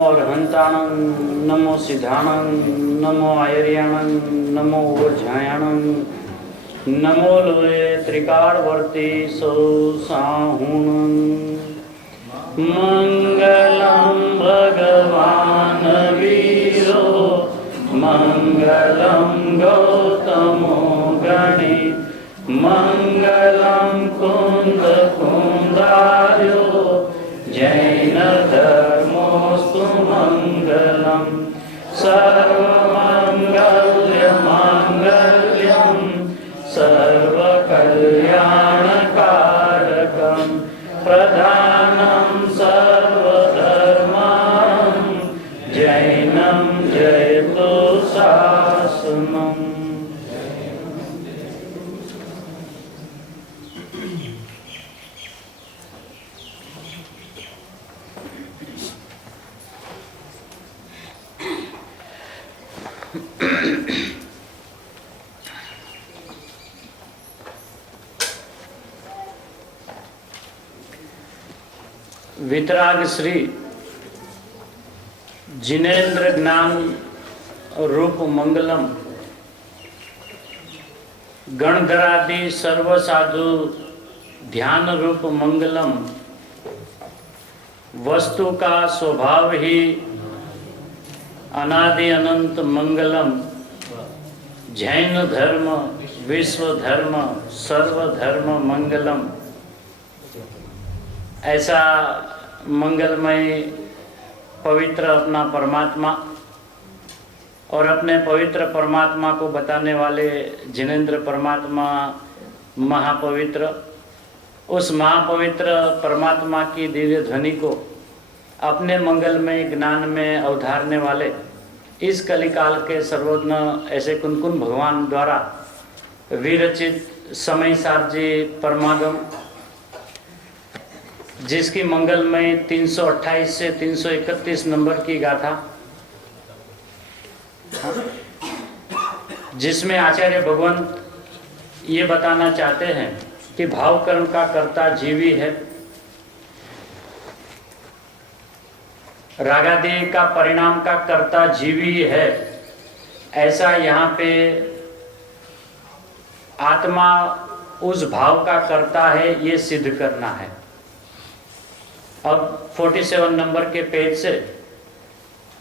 अर्हन्ताणं नमो सिद्धाणं नमो आयर्याणं नमो ओझायाणं नमो लोये त्रिकालवर्ती सौ साहुणं मंगलं भगवान् वीरो मंगलं गौतमो गणे मंगलं कुंद कुंदार्यो जैन धर्मोस्तु मंगलम सर्वमंगल्यमांगल्यं सर्वकल्याणकारकं प्रधानं सर्वधर्मां जैनं जयतु शासनम्। वितराग श्री जिनेन्द्र ज्ञान रूप मंगलम गणधरादि सर्व साधु ध्यान रूप मंगलम वस्तु का स्वभाव ही अनादि अनंत मंगलम जैन धर्म विश्व धर्म सर्व धर्म मंगलम। ऐसा मंगलमय पवित्र अपना परमात्मा और अपने पवित्र परमात्मा को बताने वाले जिनेन्द्र परमात्मा महापवित्र, उस महापवित्र परमात्मा की दिव्य ध्वनि को अपने मंगलमय ज्ञान में अवधारने वाले इस कलिकाल के सर्वज्ञ ऐसे कुनकुन भगवान द्वारा विरचित समय सारजी परमागम, जिसकी मंगलमय 328 से 331 नंबर की गाथा, जिसमें आचार्य भगवंत ये बताना चाहते हैं कि भाव कर्म का कर्ता जीवी है, रागादि का परिणाम का कर्ता जीवी है। ऐसा यहाँ पे आत्मा उस भाव का कर्ता है, ये सिद्ध करना है। अब 47 नंबर के पेज से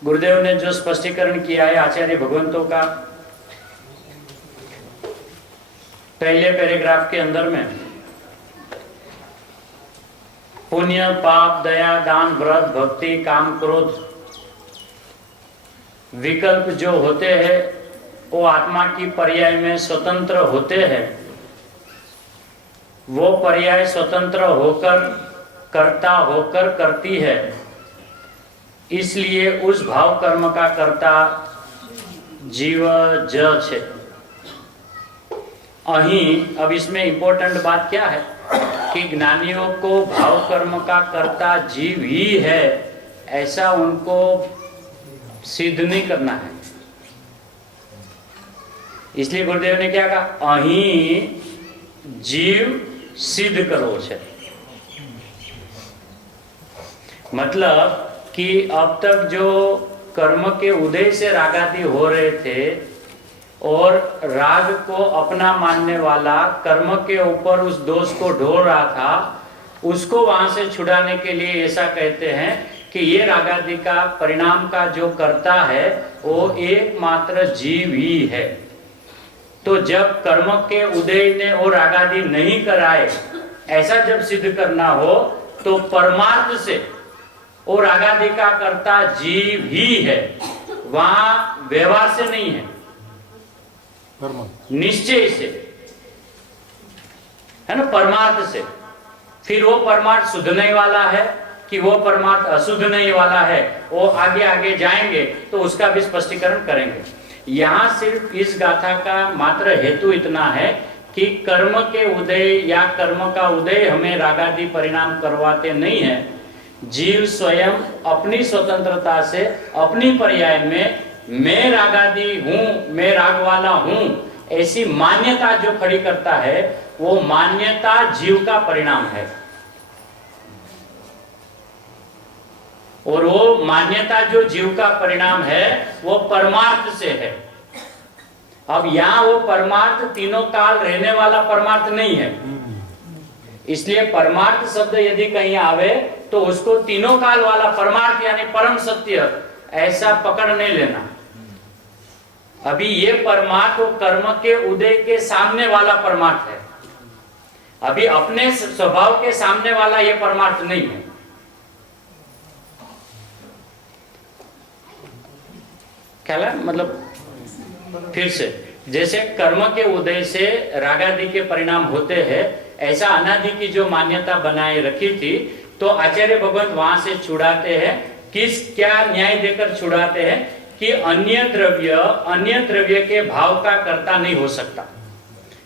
गुरुदेव ने जो स्पष्टीकरण किया है आचार्य भगवंतों का, पहले पैराग्राफ के अंदर में पुण्य पाप दया दान व्रत भक्ति काम क्रोध विकल्प जो होते हैं वो आत्मा की पर्याय में स्वतंत्र होते हैं। वो पर्याय स्वतंत्र होकर कर्ता होकर करती है, इसलिए उस भाव कर्म का कर्ता जीव ज छे। અહીં अब इसमें इंपॉर्टेंट बात क्या है कि ज्ञानियों को भाव कर्म का कर्ता जीव ही है ऐसा उनको सिद्ध नहीं करना है। इसलिए गुरुदेव ने क्या कहा, અહીં जीव सिद्ध करो छे। मतलब कि अब तक जो कर्म के उदय से रागादि हो रहे थे और राग को अपना मानने वाला कर्म के ऊपर उस दोष को ढो रहा था, उसको वहां से छुड़ाने के लिए ऐसा कहते हैं कि ये रागादि का परिणाम का जो कर्ता है वो एकमात्र जीव ही है। तो जब कर्म के उदय ने वो रागादि नहीं कराए, ऐसा जब सिद्ध करना हो तो परमार्थ से वो रागादि का कर्ता जीव ही है, वहां व्यवहार से नहीं है, निश्चय से है ना, परमार्थ से। फिर वो परमार्थ शुद्धने वाला है कि वो परमार्थ अशुद्ध नहीं वाला है, वो आगे आगे जाएंगे तो उसका भी स्पष्टीकरण करेंगे। यहाँ सिर्फ इस गाथा का मात्र हेतु इतना है कि कर्म के उदय या कर्म का उदय हमें रागादि परिणाम करवाते नहीं है। जीव स्वयं अपनी स्वतंत्रता से अपनी पर्याय में मैं रागादि हूं, मैं राग वाला हूं, ऐसी मान्यता जो खड़ी करता है वो मान्यता जीव का परिणाम है। और वो मान्यता जो जीव का परिणाम है वो परमार्थ से है। अब यहाँ वो परमार्थ तीनों काल रहने वाला परमार्थ नहीं है, इसलिए परमार्थ शब्द यदि कहीं आवे तो उसको तीनों काल वाला परमार्थ यानी परम सत्य ऐसा पकड़ नहीं लेना। अभी ये परमार्थ वो कर्म के उदय के सामने वाला परमार्थ है, अभी अपने स्वभाव के सामने वाला ये परमार्थ नहीं है। क्या मतलब फिर से, जैसे कर्म के उदय से रागादि के परिणाम होते हैं, ऐसा अनादि की जो मान्यता बनाए रखी थी, तो आचार्य भगवंत वहां से छुड़ाते हैं। क्या न्याय देकर छुड़ाते हैं कि अन्य द्रव्य के भाव का कर्ता नहीं हो सकता।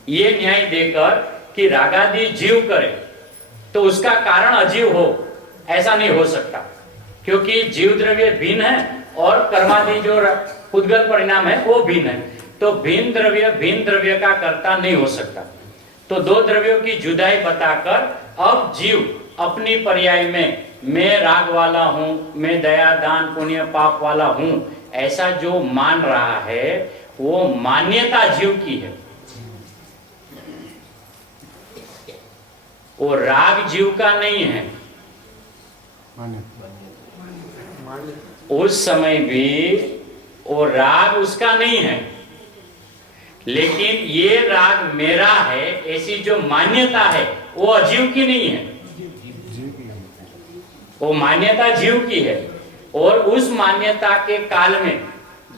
ये न्याय देकर कि रागादि जीव करे तो उसका कारण अजीव हो, ऐसा नहीं हो सकता, क्योंकि जीव द्रव्य भिन्न है और कर्मादि जो उद्गत परिणाम है वो भिन्न है। तो भिन्न द्रव्य का कर्ता नहीं हो सकता। तो दो द्रव्यों की जुदाई बताकर अब जीव अपनी पर्याय में मैं राग वाला हूं, मैं दया दान पुण्य पाप वाला हूं, ऐसा जो मान रहा है वो मान्यता जीव की है, वो राग जीव का नहीं है। उस समय भी वो राग उसका नहीं है, लेकिन ये राग मेरा है ऐसी जो मान्यता है वो अजीव की नहीं है, वो मान्यता जीव की है। और उस मान्यता के काल में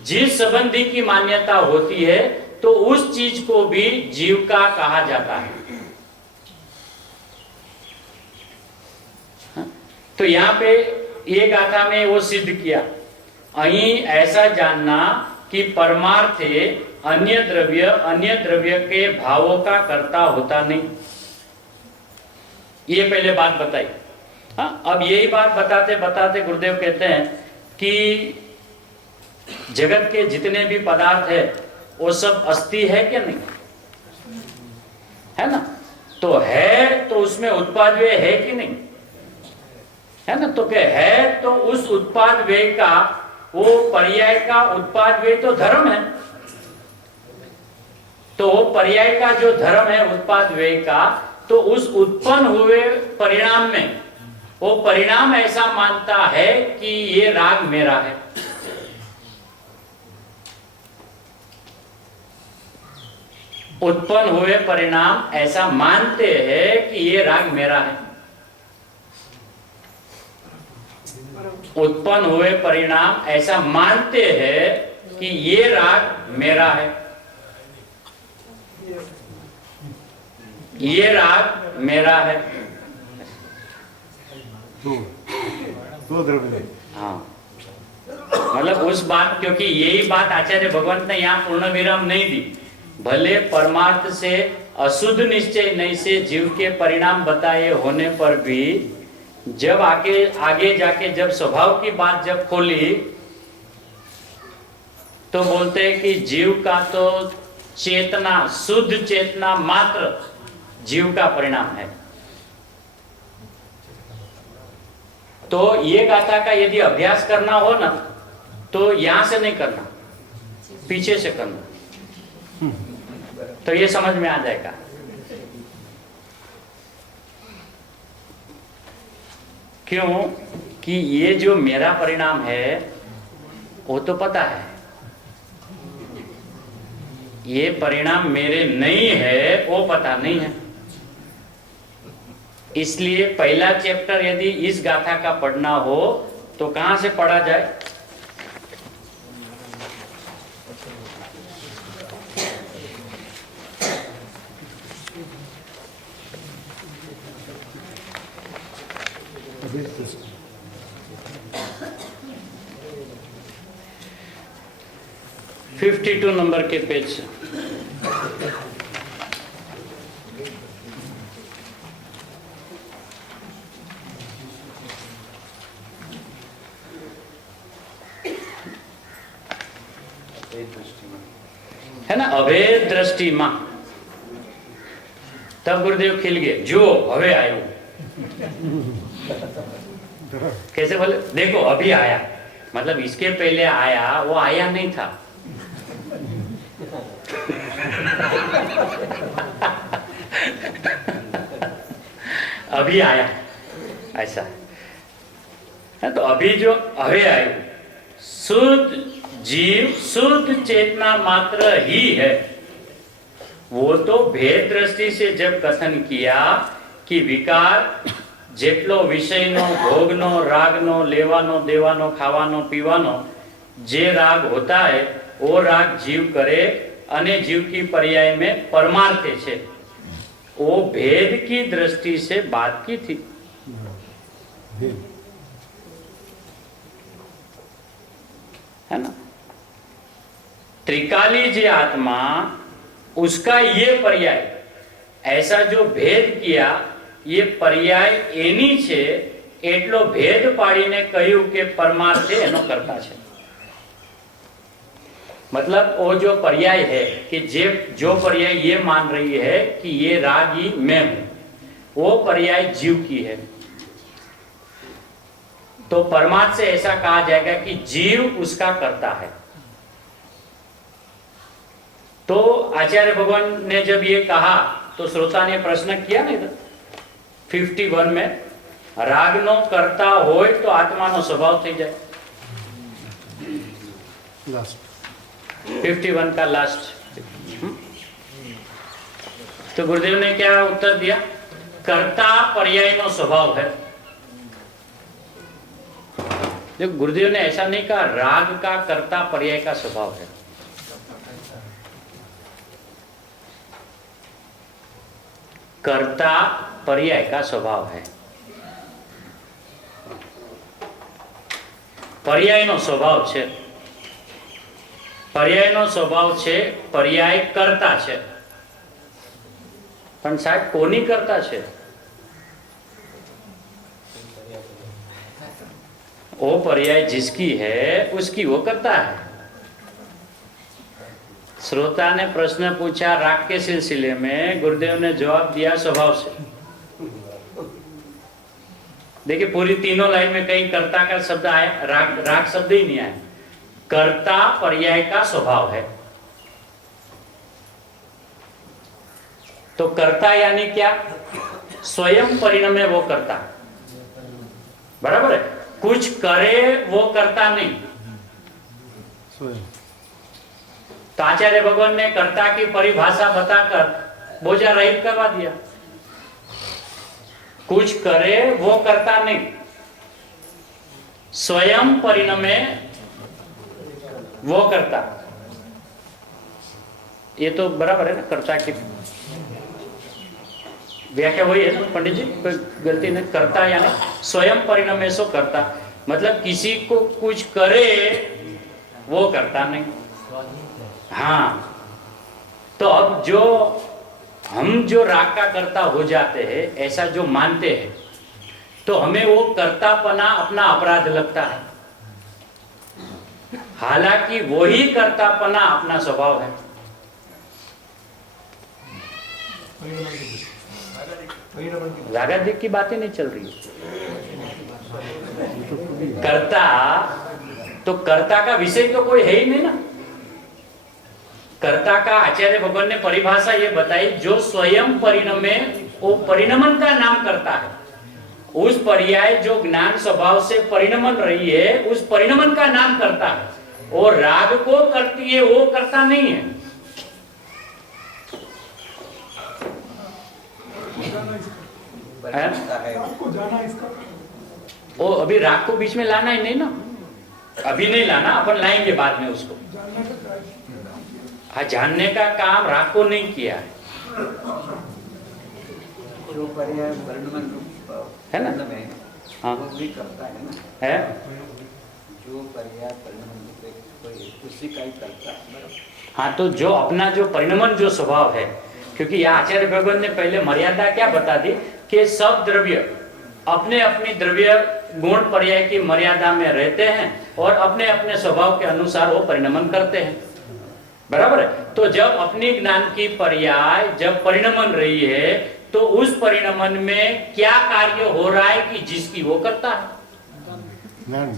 जिस संबंधी की मान्यता होती है तो उस चीज को भी जीव का कहा जाता है। तो यहाँ पे ये गाथा में वो सिद्ध किया, अहीं ऐसा जानना कि परमार्थ अन्य द्रव्य के भावों का कर्ता होता नहीं। ये पहले बात बताई। हाँ, अब यही बात बताते बताते गुरुदेव कहते हैं कि जगत के जितने भी पदार्थ है वो सब अस्थि है क्या नहीं, है ना? तो है तो उसमें उत्पाद व्यय है कि नहीं, है ना? तो क्या है, तो उस उत्पाद व्यय का वो पर्याय का उत्पाद व्यय तो धर्म है, तो वो पर्याय का जो धर्म है उत्पाद व्यय का, तो उस उत्पन्न हुए परिणाम में वो परिणाम ऐसा मानता है कि ये राग मेरा है। उत्पन्न हुए परिणाम ऐसा मानते हैं कि ये राग मेरा है। उत्पन्न हुए परिणाम ऐसा मानते हैं कि ये राग मेरा है, ये राग मेरा है। दो द्रव्य। हाँ, मतलब उस बात, क्योंकि यही बात आचार्य भगवंत ने यहाँ पूर्ण विराम नहीं दी। भले परमार्थ से अशुद्ध निश्चय नहीं से जीव के परिणाम बताए होने पर भी जब आगे जाके जब स्वभाव की बात जब खोली तो बोलते हैं कि जीव का तो चेतना, शुद्ध चेतना मात्र जीव का परिणाम है। तो ये गाथा का यदि अभ्यास करना हो ना तो यहां से नहीं करना, पीछे से करना, तो ये समझ में आ जाएगा। क्यों कि ये जो मेरा परिणाम है वो तो पता है, ये परिणाम मेरे नहीं है वो पता नहीं है। इसलिए पहला चैप्टर यदि इस गाथा का पढ़ना हो तो कहां से पढ़ा जाए? $52 नंबर के पेज से। है ना, अभेद दृष्टि मां। तब गुरुदेव खिल गए, जो हवे आयो। कैसे बोले? देखो अभी आया, मतलब इसके पहले आया, वो आया नहीं था। अभी आया, ऐसा है। तो अभी जो अभी आयु शुद्ध जीव, शुद्ध चेतना मात्र ही है। वो तो भेद दृष्टि से जब कथन किया कि विकार જેટલો વિષયનો, ભોગનો, રાગનો, લેવાનો, દેવાનો, ખાવાનો, પીવાનો જે રાગ होता है वो राग जीव करे અને जीव की पर्याय में परमार्थे છે। वो भेद की दृष्टि से बात की थी। है ना? त्रिकाली जी आत्मा, उसका ये पर्याय, ऐसा जो भेद किया, ये पर्याय एनी छे એટલો ભેદ પાડીને કહ્યું કે પરમાર્થ એનો કરતા છે। मतलब वो जो पर्याय है कि जो पर्याय ये मान रही है कि ये रागी मैं हूं, वो पर्याय जीव की है। तो परमार्थ से ऐसा कहा जाएगा कि जीव उसका करता है। तो आचार्य भगवान ने जब ये कहा तो श्रोता ने प्रश्न किया नहीं था 51 में, रागनो करता होय तो आत्मानो स्वभाव થઈ જાય। 51 का लास्ट। तो गुरुदेव ने क्या उत्तर दिया? कर्ता पर्यायनो स्वभाव है। देखो गुरुदेव ने ऐसा नहीं कहा राग का कर्ता पर्याय का स्वभाव है। कर्ता पर्याय का स्वभाव है। पर्यायનો સ્વભાવ છે, पर्यायનો સ્વભાવ છે, पर्याय કરતા છે। પણ સાહેબ કોની કરતા છે? वो पर्याय जिसकी है उसकी वो करता है। श्रोता ने प्रश्न पूछा राग के सिलसिले में, गुरुदेव ने जवाब दिया स्वभाव से। देखिए पूरी तीनों लाइन में कहीं कर्ता का शब्द आया, राग शब्द ही नहीं आया। कर्ता पर्याय का स्वभाव है। तो कर्ता यानी क्या? स्वयं परिणमे वो करता, बराबर है। कुछ करे वो करता नहीं। तो आचार्य भगवान ने कर्ता की परिभाषा बताकर बोझा रहित करवा दिया। कुछ करे वो करता नहीं, स्वयं परिणमे वो करता। ये तो बराबर है ना? कर्ता की व्याख्या वही है ना पंडित जी? कोई गलती नहीं। कर्ता यानी स्वयं परिणमे सो करता, मतलब किसी को कुछ करे वो करता नहीं। हाँ, तो अब जो हम जो राग का कर्ता हो जाते हैं, ऐसा जो मानते हैं, तो हमें वो कर्तापना अपना अपराध लगता है। हालांकि वही कर्तापना अपना स्वभाव है। रागाधिक की बातें नहीं चल रही। कर्ता तो कर्ता का विषय तो कोई है ही नहीं ना। कर्ता का आचार्य भगवान ने परिभाषा ये बताई, जो स्वयं परिणमे, वो परिणमन का नाम करता है। उस पर्याय जो ज्ञान स्वभाव से परिणमन रही है, उस परिणमन का नाम करता है। और राग को करती है, वो करता नहीं है। वो अभी राग को बीच में लाना ही नहीं ना, अभी नहीं लाना, अपन लाएंगे बाद में उसको। हाँ, जानने का काम राग को नहीं किया है, जो पर्याय परिणमन है ना? हाँ, वो भी करता है ना, है जो पर्याय परिणमन उसी का ही करता है। हाँ, तो जो अपना जो परिणमन जो स्वभाव है, क्योंकि यह आचार्य भगवान ने पहले मर्यादा क्या बता दी कि सब द्रव्य अपने अपनी द्रव्य गुण पर्याय की मर्यादा में रहते हैं और अपने अपने स्वभाव के अनुसार वो परिणमन करते हैं, बराबर है। तो जब अपनी ज्ञान की पर्याय जब परिणमन रही है, तो उस परिणमन में क्या कार्य हो रहा है कि जिसकी वो करता है। ज्ञान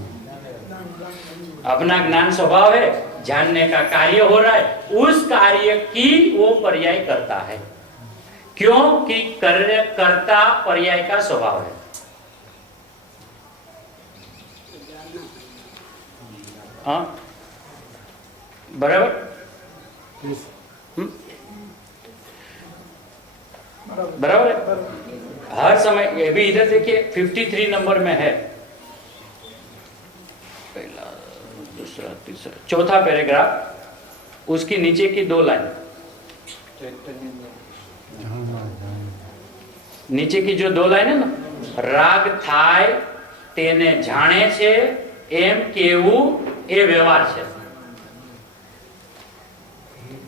अपना ज्ञान स्वभाव है, जानने का कार्य हो रहा है, उस कार्य की वो पर्याय करता है। क्यों कि कर्ता पर्याय का स्वभाव है। हाँ बराबर। बराबर है। हर समय ये भी इधर देखिए 53 नंबर में है, पहला दूसरा तीसरा चौथा पैराग्राफ, उसकी नीचे की 2 लाइन, नीचे की जो 2 लाइन है ना, राग थाय तेने जाने छे एम केवू ए व्यवहार है।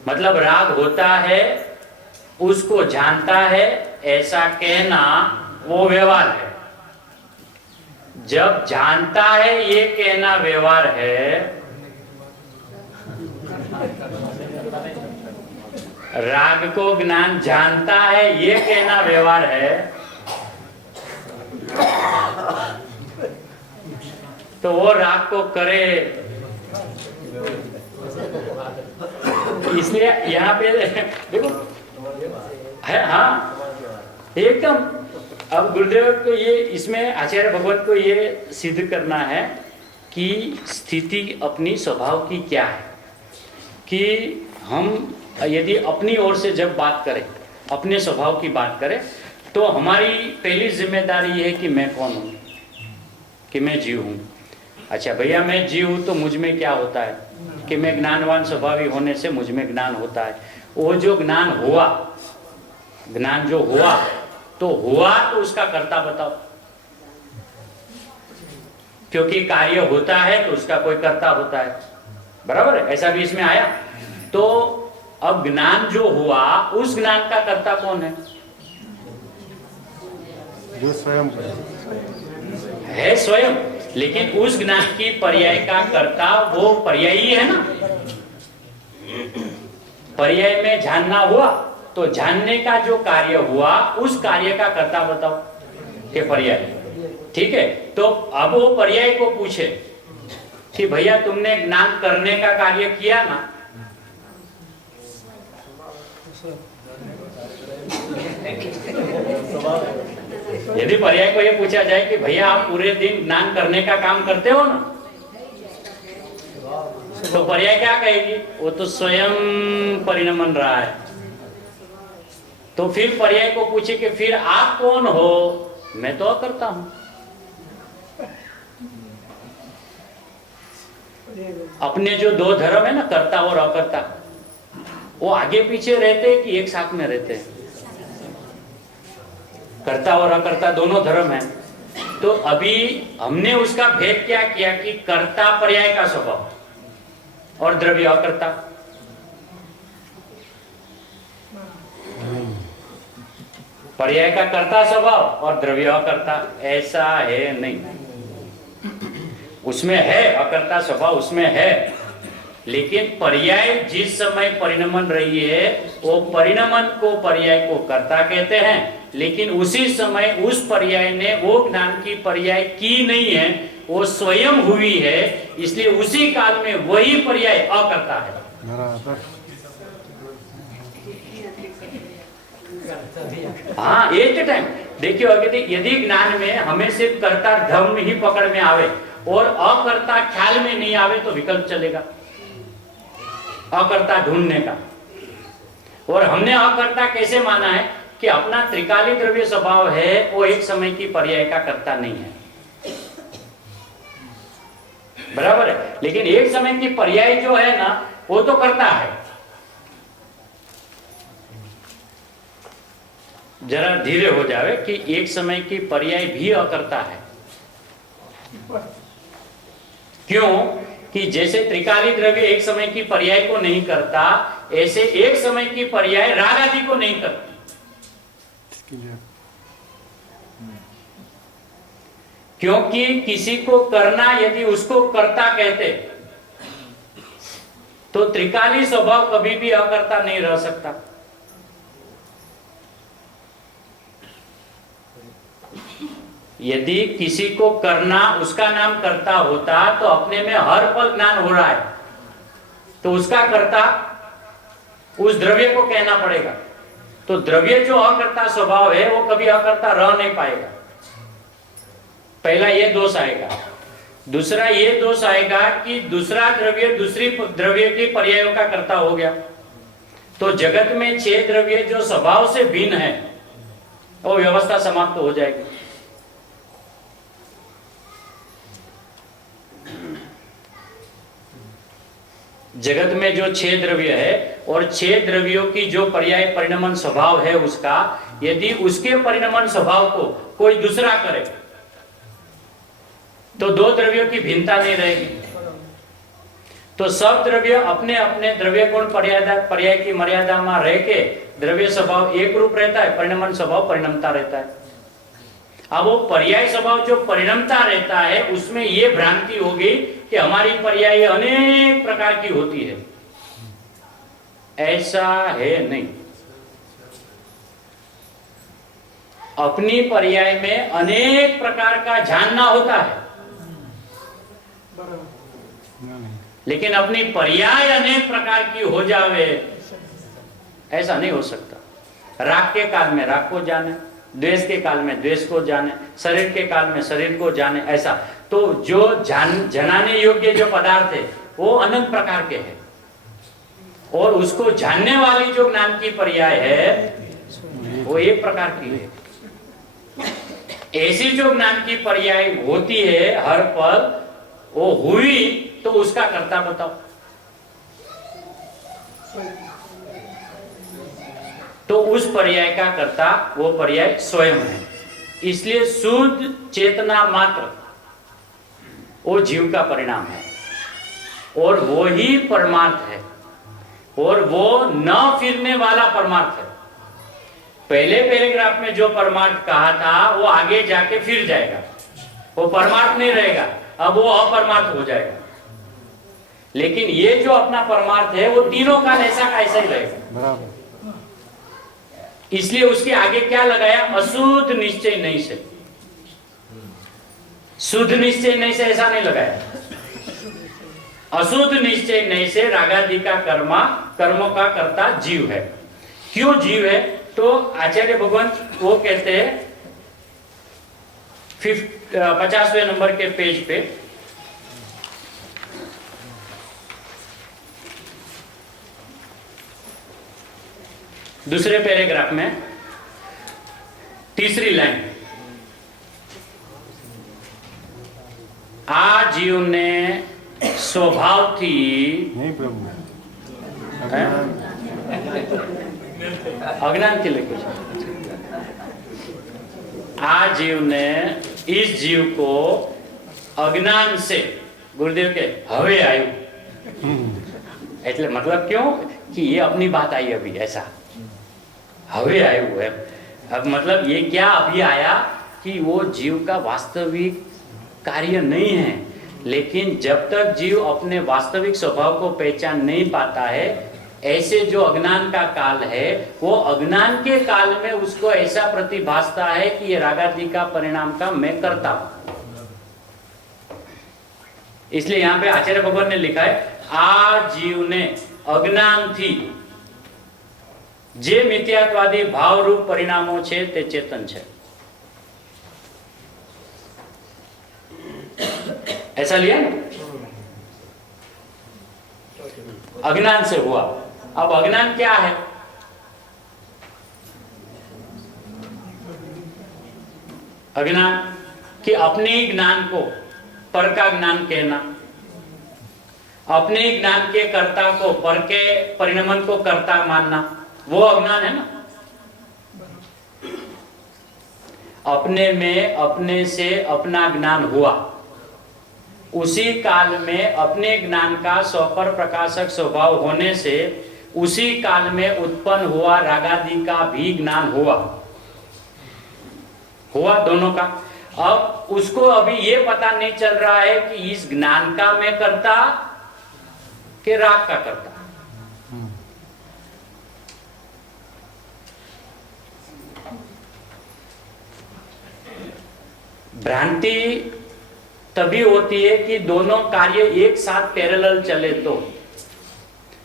मतलब राग होता है, उसको जानता है, ऐसा कहना वो व्यवहार है। जब जानता है ये कहना व्यवहार है, राग को ज्ञान जानता है ये कहना व्यवहार है, तो वो राग को करे। इसलिए यहाँ पे देखो है, हाँ एकदम। अब गुरुदेव को ये, इसमें आचार्य भगवत को ये सिद्ध करना है कि स्थिति अपनी स्वभाव की क्या है, कि हम यदि अपनी ओर से जब बात करें, अपने स्वभाव की बात करें, तो हमारी पहली जिम्मेदारी ये है कि मैं कौन हूँ, कि मैं जीव हूँ। अच्छा भैया मैं जीव हूँ तो मुझ में क्या होता है कि मैं ज्ञानवान स्वभावी होने से मुझ में ज्ञान होता है। वो जो ज्ञान हुआ, ज्ञान जो हुआ तो उसका कर्ता बताओ, क्योंकि कार्य होता है तो उसका कोई कर्ता होता है। बराबर है, ऐसा भी इसमें आया। तो अब ज्ञान जो हुआ, उस ज्ञान का कर्ता कौन है? जो स्वयं है स्वयं। लेकिन उस ज्ञान की पर्याय का कर्ता वो पर्यायी है ना। पर्याय में जानना हुआ तो जानने का जो कार्य हुआ, उस कार्य का कर्ता बताओ कि पर्याय। ठीक है, तो अब वो पर्याय को पूछे कि भैया तुमने ज्ञान करने का कार्य किया ना, यदि पर्याय को ये पूछा जाए कि भैया आप पूरे दिन ज्ञान करने का काम करते हो ना, तो पर्याय क्या कहेगी? वो तो स्वयं परिणमन रहा है। तो फिर पर्याय को पूछे कि फिर आप कौन हो? मैं तो अकर्ता हूं। अपने जो 2 धर्म है ना, कर्ता और अकर्ता, वो आगे पीछे रहते हैं कि एक साथ में रहते हैं? कर्ता और अकर्ता दोनों धर्म है। तो अभी हमने उसका भेद क्या किया कि कर्ता पर्याय का स्वभाव और द्रव्य अकर्ता। पर्याय का कर्ता स्वभाव और द्रव्य अकर्ता, ऐसा है नहीं। उसमें है अकर्ता स्वभाव, उसमें है, लेकिन पर्याय जिस समय परिणमन रही है, वो परिणमन को पर्याय को कर्ता कहते हैं। लेकिन उसी समय उस पर्याय ने वो ज्ञान की पर्याय की नहीं है, वो स्वयं हुई है, इसलिए उसी काल में वही पर्याय अकर्ता है। हाँ, एक टाइम देखियो, यदि ज्ञान में हमें सिर्फ कर्ता धर्म ही पकड़ में आवे और अकर्ता ख्याल में नहीं आवे तो विकल्प चलेगा अकर्ता ढूंढने का। और हमने अकर्ता कैसे माना है कि अपना त्रिकाली द्रव्य स्वभाव है, वो एक समय की पर्याय का कर्ता नहीं है। बराबर है, लेकिन एक समय की पर्याय जो है ना, वो तो कर्ता है। जरा धीरे हो जावे कि एक समय की पर्याय भी अकर्ता है। क्यों कि जैसे त्रिकाली द्रव्य एक समय की पर्याय को नहीं करता, ऐसे एक समय की पर्याय राग आदि को नहीं करती। क्योंकि किसी को करना यदि उसको कर्ता कहते तो त्रिकाली स्वभाव कभी भी अकर्ता नहीं रह सकता। यदि किसी को करना उसका नाम कर्ता होता तो अपने में हर पल ज्ञान हो रहा है, तो उसका कर्ता उस द्रव्य को कहना पड़ेगा। तो द्रव्य जो अकर्ता स्वभाव है वो कभी अकर्ता रह नहीं पाएगा। पहला ये दोष आएगा। दूसरा ये दोष आएगा कि दूसरा द्रव्य दूसरी द्रव्य के पर्यायों का कर्ता हो गया। तो जगत में 6 द्रव्य जो स्वभाव से भिन्न है वो व्यवस्था समाप्त हो जाएगी। जगत में जो 6 द्रव्य है और 6 द्रव्यों की जो पर्याय परिणमन स्वभाव है उसका, यदि उसके परिणमन स्वभाव को कोई दूसरा करे तो 2 द्रव्यों की भिन्नता नहीं रहेगी। तो सब द्रव्य अपने अपने द्रव्य गुण पर्याय की मर्यादा में रह के द्रव्य स्वभाव एक रूप रहता है, परिणमन स्वभाव परिणमता रहता है। अब वो पर्याय स्वभाव जो परिणमता रहता है उसमें ये भ्रांति होगी कि हमारी पर्याय अनेक प्रकार की होती है। ऐसा है नहीं। अपनी पर्याय में अनेक प्रकार का जानना होता है, लेकिन अपनी पर्याय अनेक प्रकार की हो जावे ऐसा नहीं हो सकता। राग के काल में राग को जाने, द्वेष के काल में द्वेष को जाने, शरीर के काल में शरीर को जाने, ऐसा। तो जो जनाने योग्य जो पदार्थ है वो अनंत प्रकार के हैं, और उसको जानने वाली जो ज्ञान की पर्याय है वो एक प्रकार की है। ऐसी जो ज्ञान की पर्याय होती है हर पल, वो हुई तो उसका कर्ता बताओ। तो उस पर्याय का कर्ता वो पर्याय स्वयं है। इसलिए शुद्ध चेतना मात्र वो जीव का परिणाम है, और वो ही परमार्थ है, और वो न फिरने वाला परमार्थ है। पहले पैराग्राफ में जो परमार्थ कहा था वो आगे जाके फिर जाएगा, वो परमार्थ नहीं रहेगा, अब वो अपरमार्थ हो जाएगा। लेकिन ये जो अपना परमार्थ है वो तीनों काल ऐसा का ऐसा ही रहेगा। बराबर। इसलिए उसके आगे क्या लगाया? अशुद्ध निश्चय नहीं से। शुद्ध निश्चय नहीं से ऐसा नहीं लगाया। अशुद्ध निश्चय नहीं से रागादि का कर्मों का कर्ता जीव है। क्यों जीव है? तो आचार्य भगवान वो कहते हैं 50वें नंबर के पेज पे, दूसरे पैराग्राफ में तीसरी लाइन, आ जीव ने स्वभाव थी नहीं प्रभु, अज्ञान थी, लेकिन आ जीव ने इस जीव को अज्ञान से गुरुदेव के हवे आयु, એટલે मतलब क्यों कि ये अपनी बात आई अभी, ऐसा हवे आयु है। अब मतलब ये क्या अभी आया कि वो जीव का वास्तविक कार्य नहीं है, लेकिन जब तक जीव अपने वास्तविक स्वभाव को पहचान नहीं पाता है, ऐसे जो अज्ञान का काल है वो अज्ञान के काल में उसको ऐसा प्रतिभासता है कि ये रागादि का परिणाम का मैं करता हूं। इसलिए यहां पे आचार्य भगवान ने लिखा है, आ जीव ने अज्ञान थी जे मिथ्यात्वादी भाव रूप परिणामों छे ते चेतन छे। ऐसा लिया ना? अज्ञान से हुआ। अब अज्ञान क्या है? अज्ञान कि अपने ज्ञान को पर का ज्ञान कहना, अपने ज्ञान के कर्ता को पर के परिणमन को कर्ता मानना, वो अज्ञान है ना। अपने में अपने से अपना ज्ञान हुआ, उसी काल में अपने ज्ञान का स्वपर प्रकाशक स्वभाव होने से उसी काल में उत्पन्न हुआ रागादि का भी ज्ञान हुआ दोनों का। अब उसको अभी ये पता नहीं चल रहा है कि इस ज्ञान का मैं करता कि राग का करता। भ्रांति तभी होती है कि दोनों कार्य एक साथ पैरेलल चले, तो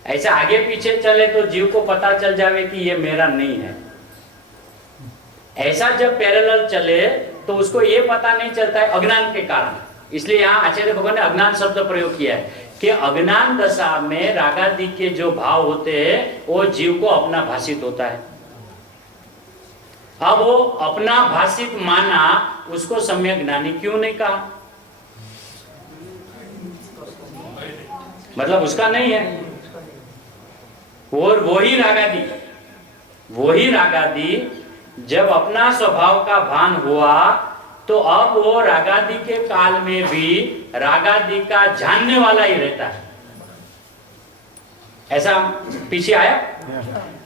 ऐसा आगे पीछे चले तो जीव को पता चल जावे कि ये मेरा नहीं है। ऐसा जब पैरेलल चले तो उसको ये पता नहीं चलता है अज्ञान के कारण। इसलिए यहाँ आचार्य भगवान ने अज्ञान शब्द प्रयोग किया है कि अज्ञान दशा में रागादि के जो भाव होते हैं वो जीव को अपना भाषित होता है। अब वो अपना भाषित माना, उसको सम्यक ज्ञानी क्यों नहीं कहा? मतलब उसका नहीं है। और वही रागादि जब अपना स्वभाव का भान हुआ तो अब वो रागादि के काल में भी रागादि का जानने वाला ही रहता है। ऐसा पीछे आया।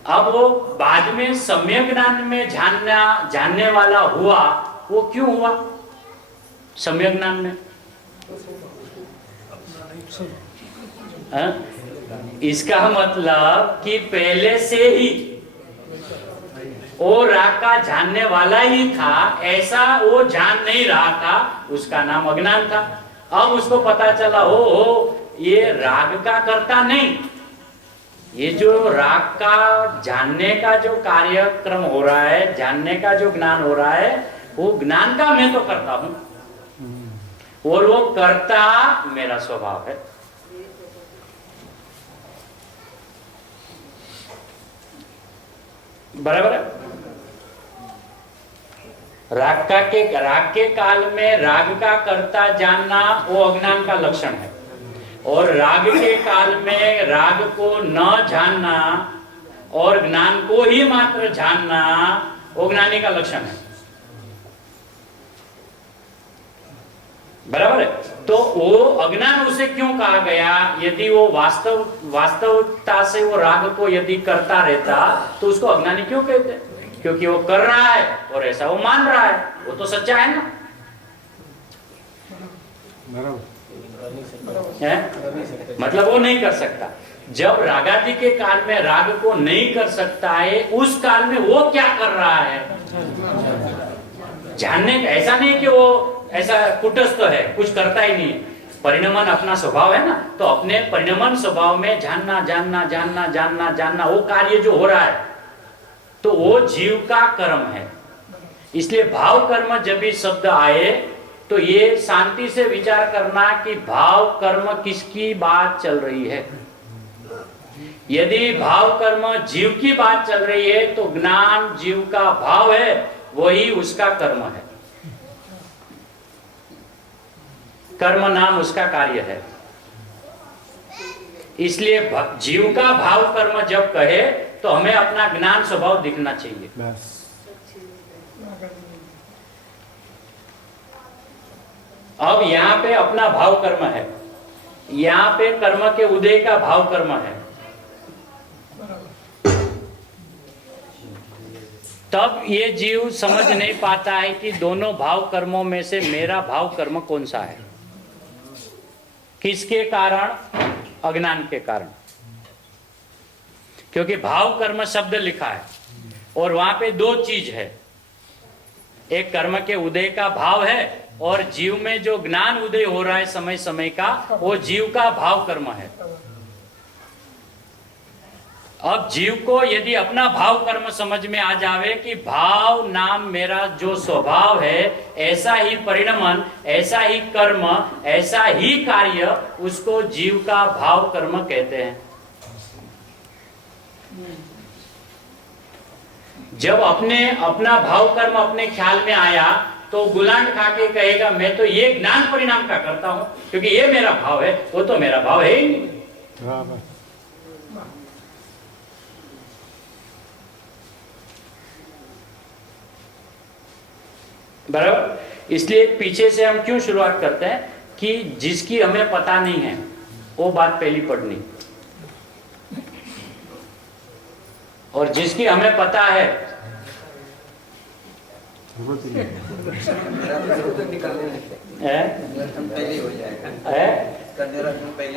अब वो बाद में सम्यक ज्ञान में जानने वाला हुआ, वो क्यों हुआ सम्यक ज्ञान में? इसका मतलब कि पहले से ही वो राग का जानने वाला ही था, ऐसा वो जान नहीं रहा था, उसका नाम अज्ञान था। अब उसको पता चला हो ये राग का कर्ता नहीं, ये जो राग का जानने का जो कार्यक्रम हो रहा है, जानने का जो ज्ञान हो रहा है, वो ज्ञान का मैं तो करता हूं और वो कर्ता मेरा स्वभाव है। बराबर है। राग के काल में राग का कर्ता जानना वो अज्ञान का लक्षण है, और राग के काल में राग को न जानना और ज्ञान को ही मात्र जानना वो ज्ञानी का लक्षण है। बराबर है। तो वो अज्ञान उसे क्यों कहा गया? यदि वो वास्तवता से वो राग को यदि करता रहता तो उसको अज्ञानी क्यों कहते? क्योंकि वो कर रहा है और ऐसा वो मान रहा है, वो तो सच्चा है ना। है? मतलब वो नहीं कर सकता। जब रागादि के काल में राग को नहीं कर सकता है, उस काल में वो क्या कर रहा है? जानने का। ऐसा नहीं कि वो ऐसा कुटस्थ है, कुछ करता ही नहीं। परिणमन अपना स्वभाव है ना, तो अपने परिणमन स्वभाव में जानना जानना जानना जानना जानना वो कार्य जो हो रहा है, तो वो जीव का कर्म है। इसलिए भाव कर्म जब भी शब्द आए तो ये शांति से विचार करना कि भाव कर्म किसकी बात चल रही है। यदि भाव कर्म जीव की बात चल रही है तो ज्ञान जीव का भाव है, वही उसका कर्म है। कर्म नाम उसका कार्य है। इसलिए जीव का भाव कर्म जब कहे तो हमें अपना ज्ञान स्वभाव दिखना चाहिए। अब यहाँ पे अपना भाव कर्म है, यहाँ पे कर्म के उदय का भाव कर्म है। तब ये जीव समझ नहीं पाता है कि दोनों भाव कर्मों में से मेरा भाव कर्म कौन सा है। किसके कारण? अज्ञान के कारण। क्योंकि भाव कर्म शब्द लिखा है और वहां पे दो चीज है, एक कर्म के उदय का भाव है और जीव में जो ज्ञान उदय हो रहा है समय समय का, वो जीव का भाव कर्म है। अब जीव को यदि अपना भाव कर्म समझ में आ जावे कि भाव नाम मेरा जो स्वभाव है, ऐसा ही परिणमन, ऐसा ही कर्म, ऐसा ही कार्य, उसको जीव का भाव कर्म कहते हैं। जब अपना भाव कर्म अपने ख्याल में आया तो गुलांट खा के कहेगा मैं तो ये ज्ञान परिणाम का करता हूं, क्योंकि ये मेरा भाव है, वो तो मेरा भाव है ही नहीं। बराबर। इसलिए पीछे से हम क्यों शुरुआत करते हैं कि जिसकी हमें पता नहीं है वो बात पहली पढ़नी, और जिसकी हमें पता है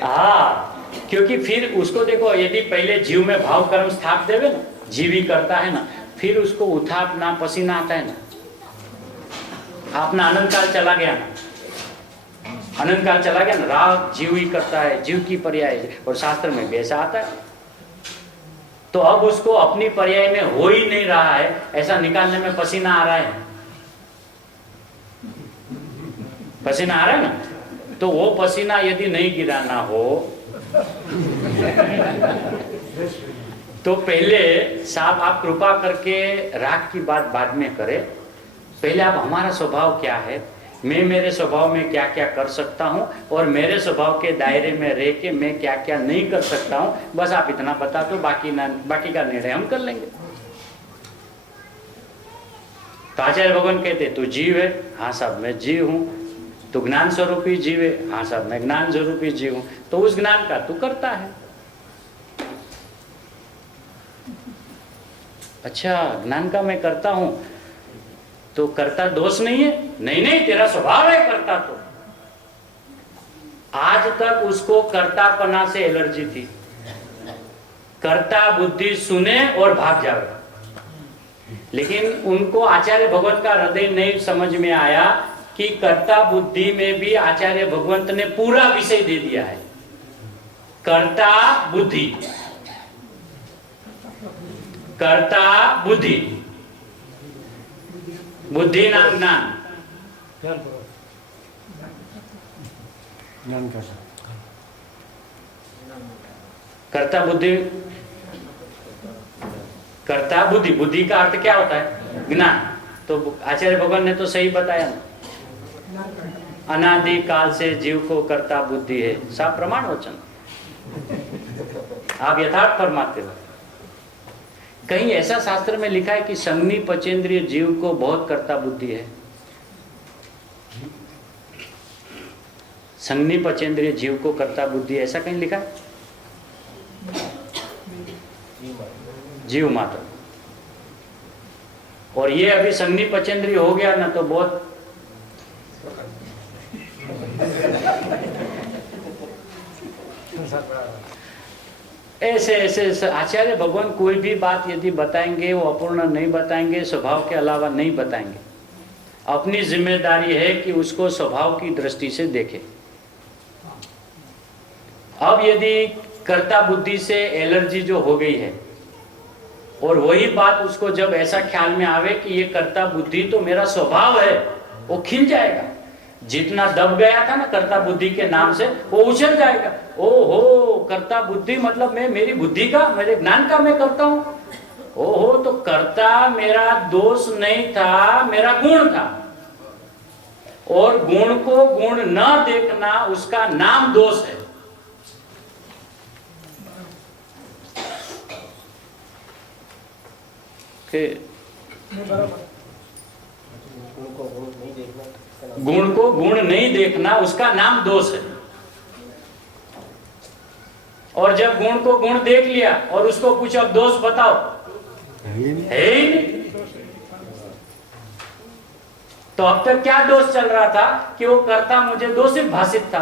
हाँ, क्योंकि फिर उसको देखो, यदि पहले जीव में भाव कर्म स्थाप देवे ना, जीव ही करता है ना, फिर उसको उठा ना पसीना आता है ना, अपना अनंत काल चला गया ना, अनंत काल चला गया ना, राग जीव ही करता है, जीव की पर्याय है, और शास्त्र में भी ऐसा आता है। तो अब उसको अपनी पर्याय में हो ही नहीं रहा है, ऐसा निकालने में पसीना आ रहा है, पसीना आ रहा है ना, तो वो पसीना यदि नहीं गिराना हो तो पहले साहब आप कृपा करके राग की बात बाद में करें, पहले आप हमारा स्वभाव क्या है, मैं मेरे स्वभाव में क्या क्या कर सकता हूं और मेरे स्वभाव के दायरे में रह के मैं क्या क्या नहीं कर सकता हूं, बस आप इतना बता दो, बाकी का निर्णय हम कर लेंगे। तो आचार्य भगवान कहते तू जीव है, हाँ साहब मैं जीव हूं। तू ज्ञान स्वरूपी जीव है, हाँ साहब मैं ज्ञान स्वरूपी जीव हूं। तो उस ज्ञान का तू करता है। अच्छा ज्ञान का मैं करता हूं तो कर्ता दोष नहीं है? नहीं नहीं, तेरा स्वभाव है कर्ता। तो आज तक उसको कर्तापना से एलर्जी थी, कर्ता बुद्धि सुने और भाग जावे, लेकिन उनको आचार्य भगवंत का हृदय नहीं समझ में आया कि कर्ता बुद्धि में भी आचार्य भगवंत ने पूरा विषय दे दिया है। कर्ता बुद्धि, कर्ता बुद्धि, बुद्धि नाम ज्ञान, ज्ञान का कर्ता बुद्धि, कर्ता बुद्धि, बुद्धि का अर्थ क्या होता है? ज्ञान। तो आचार्य भगवान ने तो सही बताया ना, अनादि काल से जीव को कर्ता बुद्धि है, साफ प्रमाण वचन, आप यथार्थ फरमाते हो। कहीं ऐसा शास्त्र में लिखा है कि संज्ञी पचेंद्रिय जीव को बहुत कर्ता बुद्धि है? संज्ञी पचेंद्रिय जीव को कर्ता बुद्धि, ऐसा कहीं लिखा है? जीव मात्र। और ये अभी संज्ञी पचेंद्रिय हो गया ना तो बहुत ऐसे आचार्य भगवान कोई भी बात यदि बताएंगे वो अपूर्ण नहीं बताएंगे, स्वभाव के अलावा नहीं बताएंगे। अपनी जिम्मेदारी है कि उसको स्वभाव की दृष्टि से देखे। अब यदि कर्ता बुद्धि से एलर्जी जो हो गई है और वही बात उसको जब ऐसा ख्याल में आवे कि ये कर्ता बुद्धि तो मेरा स्वभाव है, वो खिल जाएगा। जितना दब गया था ना कर्ता बुद्धि के नाम से, वो उछल जाएगा। ओहो, कर्ता बुद्धि मतलब मैं मेरी बुद्धि का, मेरे ज्ञान का मैं करता हूं। ओहो, तो कर्ता मेरा दोष नहीं था, मेरा गुण था। और गुण को गुण न देखना उसका नाम दोष है। गुण को गुण नहीं देखना उसका नाम दोष है। और जब गुण को गुण देख लिया और उसको पूछो अब दोष बताओ, है ही नहीं। तो अब तक क्या दोष चल रहा था कि वो कर्ता मुझे दोषित भाषित था।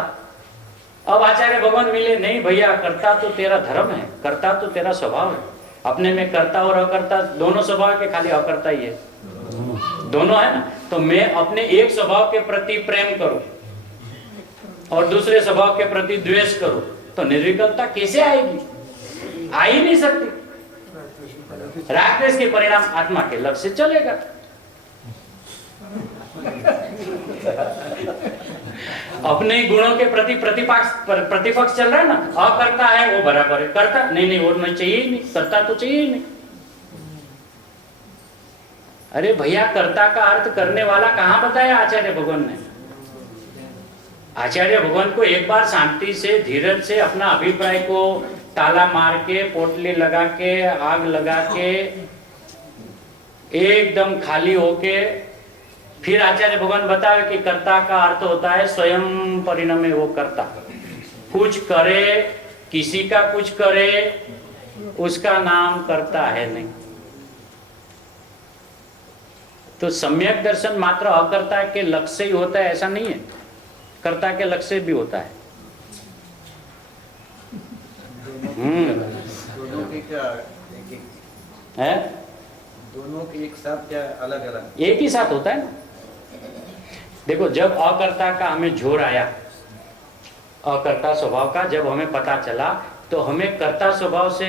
अब आचार्य भगवान मिले, नहीं भैया कर्ता तो तेरा धर्म है, कर्ता तो तेरा स्वभाव है। अपने में कर्ता और अकर्ता दोनों स्वभाव के, खाली अकर्ता ही है, दोनों है ना। तो मैं अपने एक स्वभाव के प्रति प्रेम करूं और दूसरे स्वभाव के प्रति द्वेष करूं तो निर्विकल्पता कैसे आएगी? आ ही नहीं सकती। राग द्वेष के परिणाम आत्मा के लक्ष्य से चलेगा। अपने गुणों के प्रति प्रतिपक्ष चल रहा है ना, अकर्ता है वो बराबर है, करता नहीं वो नहीं चाहिए ही नहीं, करता तो चाहिए ही नहीं। अरे भैया, कर्ता का अर्थ करने वाला कहां बताया आचार्य भगवान ने? आचार्य भगवान को एक बार शांति से धीरज से अपना अभिप्राय को ताला मार के, पोटली लगा के, आग लगा के, एकदम खाली होके फिर आचार्य भगवान बताए कि कर्ता का अर्थ होता है स्वयं परिणमे वो कर्ता। कुछ करे, किसी का कुछ करे, उसका नाम कर्ता है नहीं। तो सम्यक दर्शन मात्र अकर्ता के लक्ष्य ही होता है ऐसा नहीं है, कर्ता के लक्ष्य भी होता है। दोनों के क्या है? दोनों के एक साथ क्या अलग अलग? एक ही साथ होता है ना। देखो, जब अकर्ता का हमें जोर आया, अकर्ता स्वभाव का जब हमें पता चला, तो हमें कर्ता स्वभाव से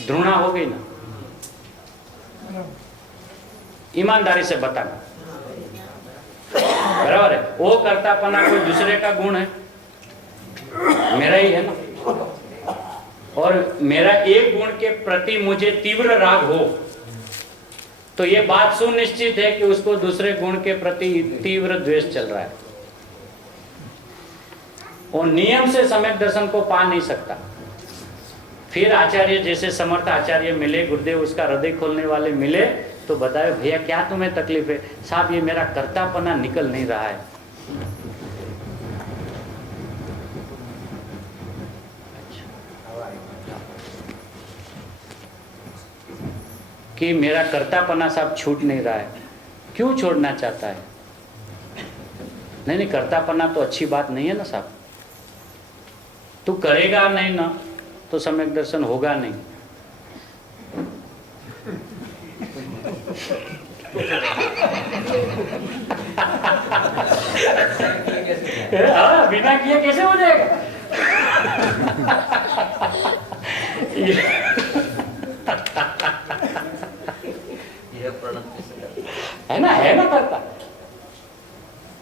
घृणा हो गई ना। ईमानदारी से बताना, बराबर है? वो कर्तापना कोई दूसरे का गुण है, मेरा ही है ना। और मेरा एक गुण के प्रति मुझे तीव्र राग हो, तो ये बात सुनिश्चित है कि उसको दूसरे गुण के प्रति तीव्र द्वेष चल रहा है। वो नियम से सम्यक दर्शन को पा नहीं सकता। फिर आचार्य जैसे समर्थ आचार्य मिले, गुरुदेव उसका हृदय खोलने वाले मिले, तो बताए भैया क्या तुम्हें तकलीफ है? साहब ये मेरा कर्तापना निकल नहीं रहा है। कि मेरा कर्तापना साहब छूट नहीं रहा है। क्यों छोड़ना चाहता है? नहीं, कर्तापना तो अच्छी बात नहीं है ना साहब। तू करेगा नहीं ना तो सम्यक दर्शन होगा नहीं। बिना किए कैसे हो जाएगा? है ना करता।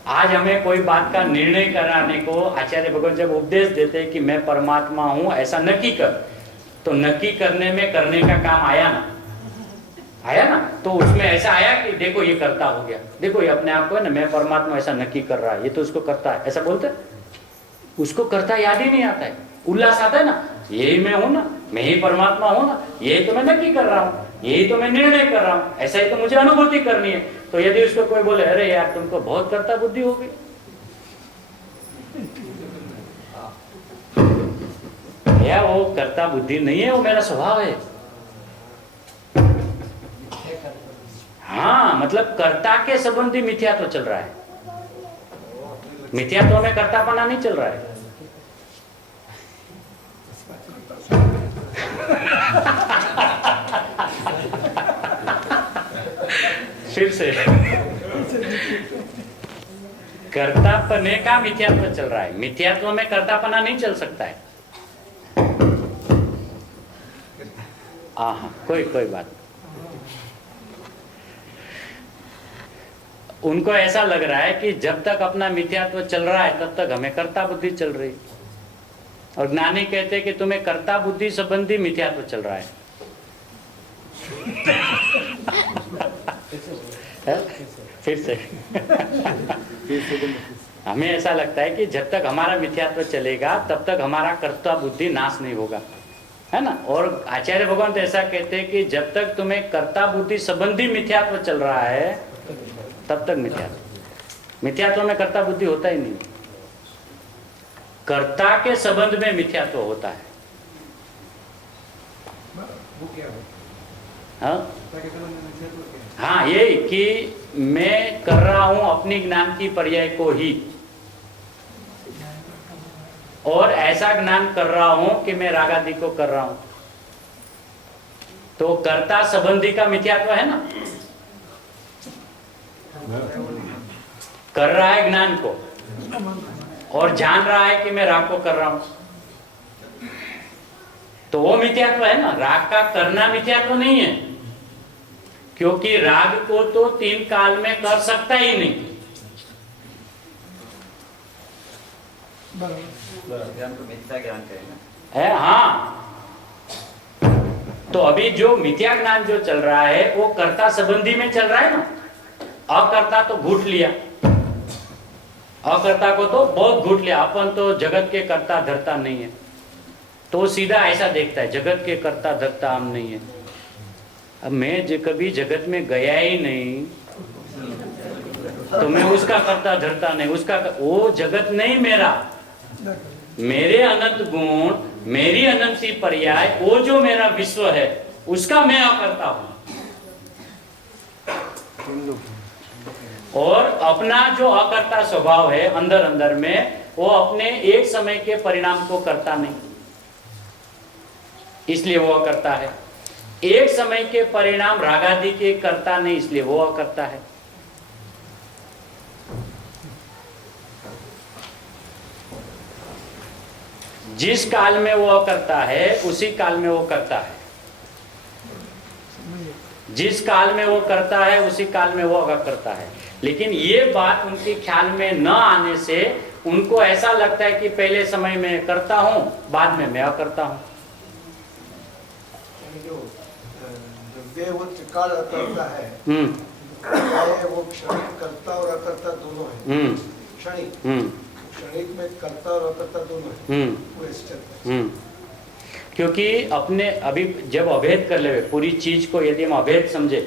आज हमें कोई बात का निर्णय कराने को आचार्य भगवान जब उपदेश देते हैं कि मैं परमात्मा हूं, ऐसा नक्की कर, तो नक्की करने में करने का काम आया ना। तो उसमें ऐसा आया कि देखो ये करता हो गया, देखो ये अपने आप को है ना, मैं परमात्मा ऐसा नक्की कर रहा है, ये तो उसको करता है, ऐसा बोलते। उसको करता याद ही नहीं आता है, उल्लास आता है ना, यही मैं हूं ना, मैं ही परमात्मा हूं ना, यही तो मैं नक्की कर रहा हूं, यही तो मैं निर्णय कर रहा हूं, ऐसा ही तो मुझे अनुभूति करनी है। तो यदि उसको कोई बोले अरे यार तुमको बहुत कर्ता बुद्धि हो गई, या वो कर्ता बुद्धि नहीं है, वो मेरा स्वभाव है। हाँ, मतलब कर्ता के संबंधी मिथ्यात्व चल रहा है, मिथ्यात्व में कर्तापना नहीं चल रहा है। फिर से कर्तापने का मिथ्यात्व चल रहा है, मिथ्यात्व में कर्तापना नहीं चल सकता है। हाँ, कोई बात। उनको ऐसा लग रहा है कि जब तक अपना मिथ्यात्व चल रहा है तब तक हमें कर्ता बुद्धि चल रही, और ज्ञानी कहते हैं कि तुम्हें कर्ता बुद्धि संबंधी मिथ्यात्व चल रहा है। फिर से हमें ऐसा लगता है कि जब तक हमारा मिथ्यात्व चलेगा तब तक हमारा कर्ता बुद्धि नाश नहीं होगा, है ना। और आचार्य भगवान तो ऐसा कहते हैं कि जब तक तुम्हें कर्ता बुद्धि संबंधी मिथ्यात्व चल रहा है तब तक मिथ्यात्व में कर्ता बुद्धि होता ही नहीं, कर्ता के संबंध में मिथ्यात्व होता है। हाँ, ये कि मैं कर रहा हूं अपनी ज्ञान की पर्याय को ही, और ऐसा ज्ञान कर रहा हूं कि मैं रागादि को कर रहा हूं, तो कर्ता संबंधी का मिथ्यात्व है ना। कर रहा है ज्ञान को और जान रहा है कि मैं राग को कर रहा हूं, तो वो मिथ्यात्व है ना। राग का करना मिथ्यात्व नहीं है, क्योंकि राग को तो 3 काल में कर सकता ही नहीं। है हाँ, तो अभी जो मिथ्या ज्ञान जो चल रहा है वो कर्ता संबंधी में चल रहा है ना। अकर्ता तो घूट लिया, अकर्ता को तो बहुत घूट लिया। अपन तो जगत के कर्ता धर्ता नहीं है, तो सीधा ऐसा देखता है जगत के कर्ता धर्ता हम नहीं है। अब मैं कभी जगत में गया ही नहीं, तो मैं उसका कर्ता धर्ता नहीं, उसका वो जगत नहीं मेरा, मेरे अनंत गुण, मेरी अनंत सी पर्याय, वो जो मेरा विश्व है उसका मैं अकर्ता हूं। और अपना जो अकर्ता स्वभाव है अंदर अंदर में, वो अपने एक समय के परिणाम को करता नहीं, इसलिए वो अकर्ता है। एक समय के परिणाम रागादि के करता नहीं, इसलिए वो अकर्ता है। जिस काल में वो करता है उसी काल में वो करता है, जिस काल में वो करता है उसी काल में वो करता है। लेकिन ये बात उनके ख्याल में न आने से उनको ऐसा लगता है कि पहले समय में करता हूं, बाद में मैं करता हूं। जो देव काल करता है वो क्षणिक कर्ता और अकर्ता दोनों है। क्षणिक क्षणिक में कर्ता और अकर्ता दोनों है। वो इस चलते हैं। क्योंकि अपने अभी जब अभेद कर ले पूरी चीज को, यदि हम अभेद समझे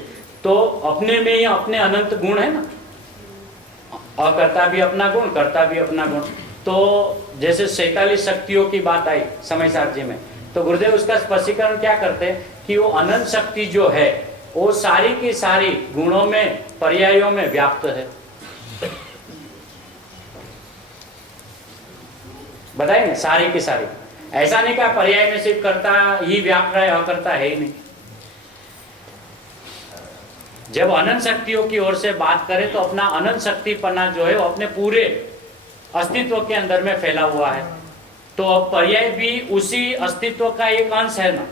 तो अपने में ही अपने अनंत गुण है ना, अकर्ता भी अपना गुण, कर्ता भी अपना गुण। तो जैसे 47 शक्तियों की बात आई समय सारथी में, तो गुरुदेव उसका स्पष्टीकरण क्या करते हैं कि वो अनंत शक्ति जो है वो सारी की सारी गुणों में, पर्यायों में व्याप्त है। बताइए ना, सारी की सारी। ऐसा नहीं कहा पर्याय में सिर्फ कर्ता ही व्याप्त रहा है, अकर्ता है ही नहीं। जब अनंत शक्तियों की ओर से बात करें तो अपना अनंत शक्तिपना जो है वो अपने पूरे अस्तित्व के अंदर में फैला हुआ है। तो अब पर्याय भी उसी अस्तित्व का एक अंश है ना,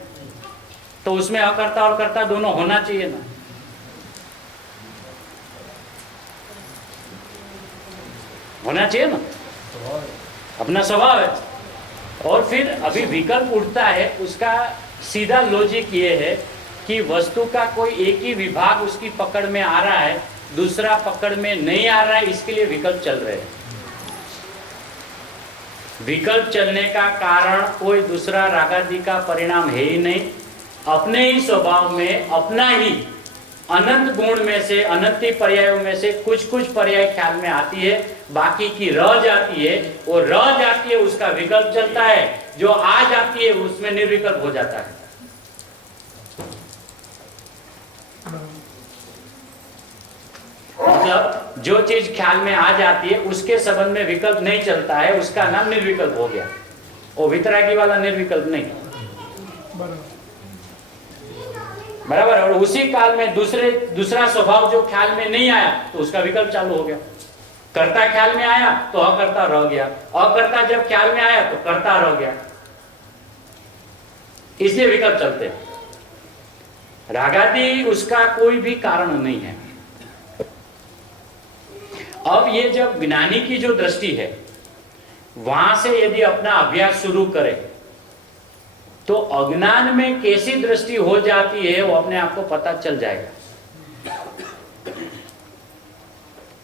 तो उसमें अकर्ता और कर्ता दोनों होना चाहिए ना। होना चाहिए ना, अपना स्वभाव है। और फिर अभी विकल्प उठता है, उसका सीधा लॉजिक ये है कि वस्तु का कोई एक ही विभाग उसकी पकड़ में आ रहा है, दूसरा पकड़ में नहीं आ रहा है, इसके लिए विकल्प चल रहे हैं। विकल्प चलने का कारण कोई दूसरा रागादि का परिणाम है ही नहीं, अपने ही स्वभाव में अपना ही अनंत गुण में से, अनंत पर्यायों में से कुछ कुछ पर्याय ख्याल में आती है, बाकी की रह जाती है। वो रह जाती है, उसका विकल्प चलता है, जो आ जाती है उसमें निर्विकल्प हो जाता है। मतलब जो चीज ख्याल में आ जाती है उसके संबंध में विकल्प नहीं चलता है, उसका नाम निर्विकल्प हो गया। वो वितरागी वाला निर्विकल्प नहीं, बराबर। और उसी काल में दूसरा स्वभाव जो ख्याल में नहीं आया तो उसका विकल्प चालू हो गया। कर्ता ख्याल में आया तो अकर्ता रह गया, अकर्ता जब ख्याल में आया तो कर्ता रह गया, इसलिए विकल्प चलते हैं। रागादि उसका कोई भी कारण नहीं है। अब ये जब ज्ञानी की जो दृष्टि है वहां से यदि अपना अभ्यास शुरू करे तो अज्ञान में कैसी दृष्टि हो जाती है वो अपने आप को पता चल जाएगा।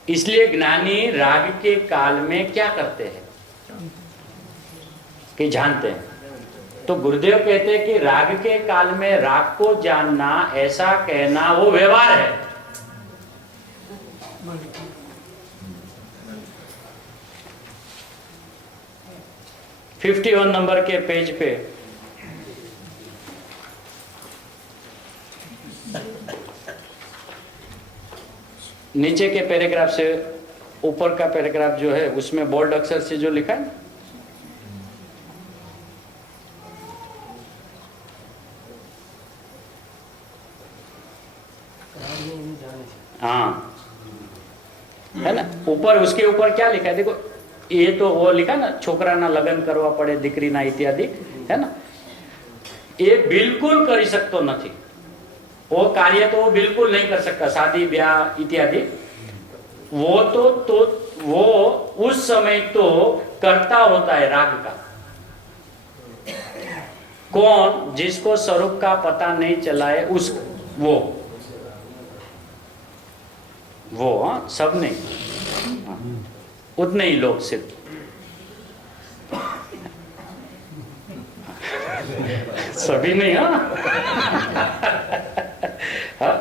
इसलिए ज्ञानी राग के काल में क्या करते हैं कि जानते हैं। तो गुरुदेव कहते हैं कि राग के काल में राग को जानना, ऐसा कहना वो व्यवहार है। (51) नंबर के पेज पे नीचे के पैराग्राफ से ऊपर का पैराग्राफ जो है उसमें बोल्ड अक्षर से जो लिखा है, हाँ है ना, ऊपर उसके ऊपर क्या लिखा है देखो। ये तो वो लिखा ना, छोकरा ना लगन करवा पड़े, दीकरी ना इत्यादि, है ना। ये बिल्कुल कर सकते नहीं, वो कार्य तो वो बिल्कुल नहीं कर सकता, शादी ब्याह इत्यादि। वो तो वो उस समय तो करता होता है राग का। कौन? जिसको स्वरूप का पता नहीं चला है, उस वो हाँ, सब नहीं, हाँ, उतने ही लोग सिर्फ। सभी नहीं, हाँ।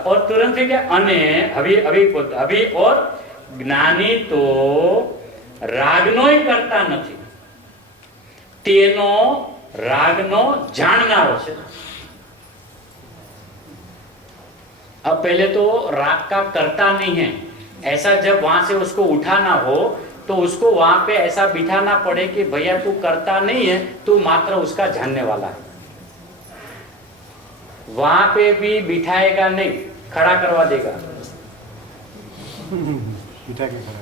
और तुरंत ही क्या अने अभी और ज्ञानी तो रागनो ही करता नहीं, तेनो रागनो जाणनारो छे। अब पहले तो राग का करता नहीं है, ऐसा जब वहां से उसको उठाना हो तो उसको वहां पे ऐसा बिठाना पड़े कि भैया तू करता नहीं है, तू मात्र उसका जानने वाला है। वहां पे भी बिठाएगा नहीं, खड़ा करवा देगा। बिठा के खड़ा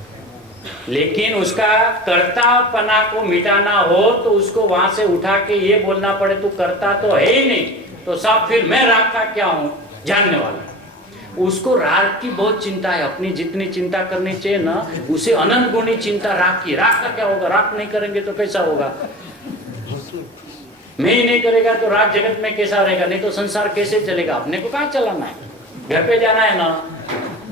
लेकिन उसका कर्तापना को मिटाना हो तो उसको वहां से उठा के ये बोलना पड़े तू करता तो है ही नहीं, तो साहब फिर मैं राग का क्या हूं, जानने वाला। उसको राग की बहुत चिंता है, अपनी जितनी चिंता करनी चाहिए ना उसे अनंत गुणी चिंता राग की। राग का क्या होगा, राग नहीं करेंगे तो कैसा होगा, मैं ही नहीं करेगा तो राग जगत में कैसा रहेगा, नहीं तो संसार कैसे चलेगा। अपने को कहाँ चलाना है, घर पे जाना है ना,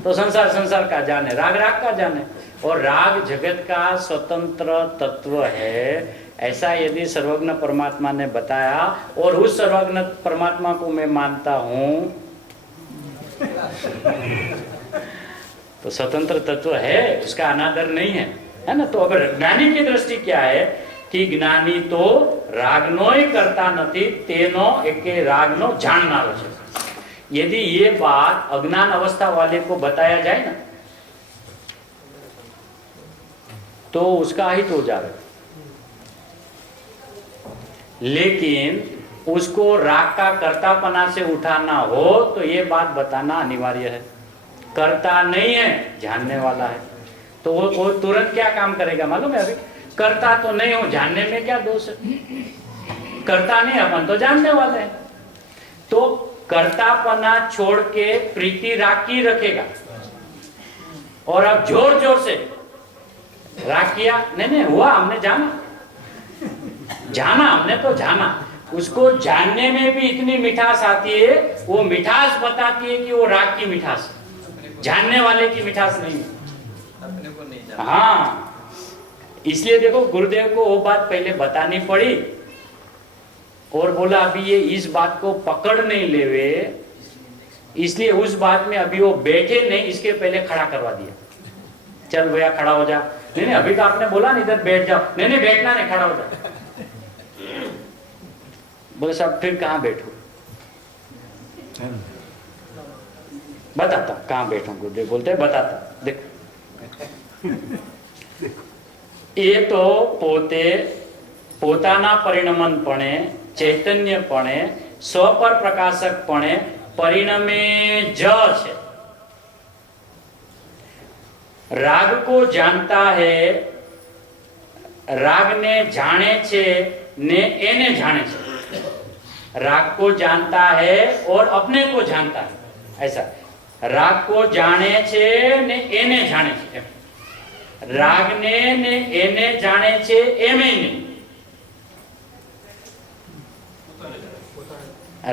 तो संसार संसार का जाने, राग राग का जाने। और राग जगत का स्वतंत्र तत्व है, ऐसा यदि सर्वज्ञ परमात्मा ने बताया और उस सर्वज्ञ परमात्मा को मैं मानता हूं तो स्वतंत्र तत्व है, उसका अनादर नहीं है, है ना। तो अगर ज्ञानी की दृष्टि क्या है कि ज्ञानी तो रागनो ही करता नहीं, तेनो एके रागनो जाननारो है। यदि ये बात अज्ञान अवस्था वाले को बताया जाए ना तो उसका हित हो जाएगा, लेकिन उसको राग का कर्तापना से उठाना हो तो ये बात बताना अनिवार्य है। करता नहीं है, जानने वाला है, तो वो तुरंत क्या काम करेगा मालूम है। अभी करता तो नहीं हो, जानने में क्या दोष है, करता नहीं, अपन तो जानने वाले हैं। तो कर्तापना छोड़ के प्रीति राग की रखेगा, और अब जोर जोर से राग किया, नहीं हुआ, हमने जाना हमने तो जाना। उसको जानने में भी इतनी मिठास आती है, वो मिठास बताती है कि वो राग की मिठास है, जानने वाले की मिठास नहीं है, अपने को नहीं जाना। हाँ, इसलिए देखो गुरुदेव को वो बात पहले बतानी पड़ी और बोला अभी ये इस बात को पकड़ नहीं लेवे, इसलिए उस बात में अभी वो बैठे नहीं, इसके पहले खड़ा करवा दिया। चल भैया खड़ा हो जा, नहीं अभी तो आपने बोला नहीं इधर बैठ जाओ, नहीं बैठना नहीं, खड़ा हो जा। बोले साहब फिर कहाँ बैठू, बताता कहाँ बैठू। गुरुदेव बोलते बताता, देखो એ તો પોતે પોતાના પરિણમનપણે, ચૈતન્યપણે, સ્વપર પ્રકાશકપણે પરિણમે જ છે। રાગ को जानता है, राग ने जाने छे ने एने जाने छे। राग को जानता है और अपने को जानता है, ऐसा। राग को जाने छे ने एने जाने छे, राग ने एने जाने छे एमे नहीं।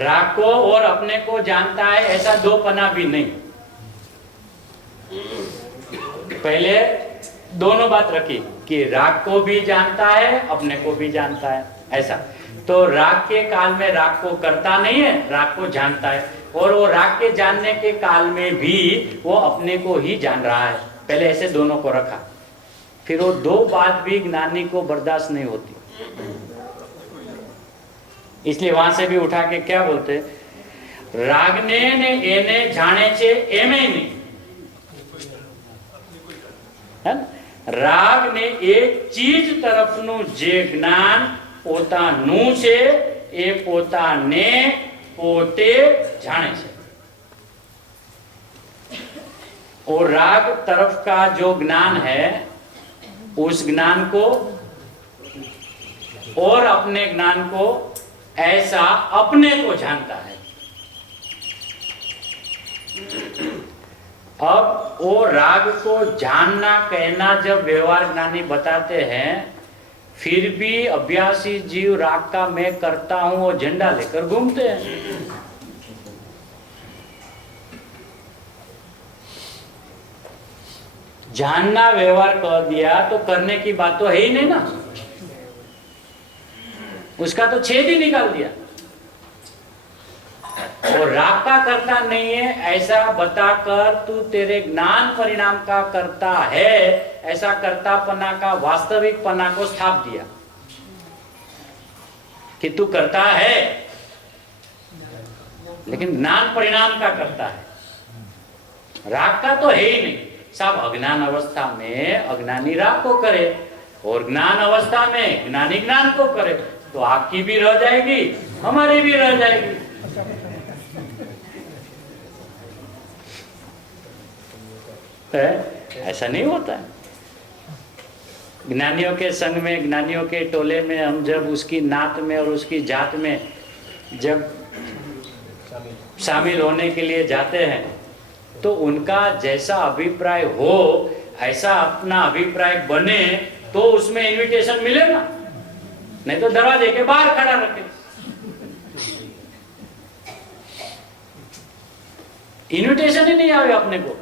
राग को और अपने को जानता है, ऐसा दो पना भी नहीं। पहले दोनों बात रखी कि राग को भी जानता है, अपने को भी जानता है, ऐसा। तो राग के काल में राग को करता नहीं है, राग को जानता है, और वो राग के जानने के काल में भी वो अपने को ही जान रहा है। पहले ऐसे दोनों को रखा, फिर वो दो बात भी ज्ञानी को बर्दाश्त नहीं होती, इसलिए वहां से भी उठा के क्या बोलते, राग ने एने जाने छे एमे नहीं, है ना। राग ने एक चीज तरफનું જે જ્ઞાન પોતાનું છે એ પોતાને પોતે જાણે છે, और राग तरफ का जो ज्ञान है उस ज्ञान को और अपने ज्ञान को ऐसा अपने को जानता है। अब वो राग को जानना कहना जब व्यवहार ज्ञानी बताते हैं, फिर भी अभ्यासी जीव राग का मैं करता हूं वो झंडा लेकर घूमते हैं। जानना व्यवहार कह दिया तो करने की बात तो है ही नहीं ना, उसका तो छेद ही निकाल दिया। और राग का करता नहीं है ऐसा बताकर तू तेरे ज्ञान परिणाम का करता है, ऐसा कर्तापना का वास्तविक पना को स्थाप दिया कि तू करता है लेकिन ज्ञान परिणाम का करता है, राग का तो है ही नहीं। सब अज्ञान अवस्था में अज्ञानी राग को करे और ज्ञान अवस्था में ज्ञानी ज्ञान को करे, तो आपकी भी रह जाएगी, हमारी भी रह जाएगी। ऐसा नहीं होता है। ज्ञानियों के संग में, ज्ञानियों के टोले में हम जब उसकी नात में और उसकी जात में जब शामिल होने के लिए जाते हैं तो उनका जैसा अभिप्राय हो ऐसा अपना अभिप्राय बने तो उसमें इनविटेशन मिलेगा, नहीं तो दरवाजे के बाहर खड़ा रखे। इनविटेशन ही नहीं आवे अपने को।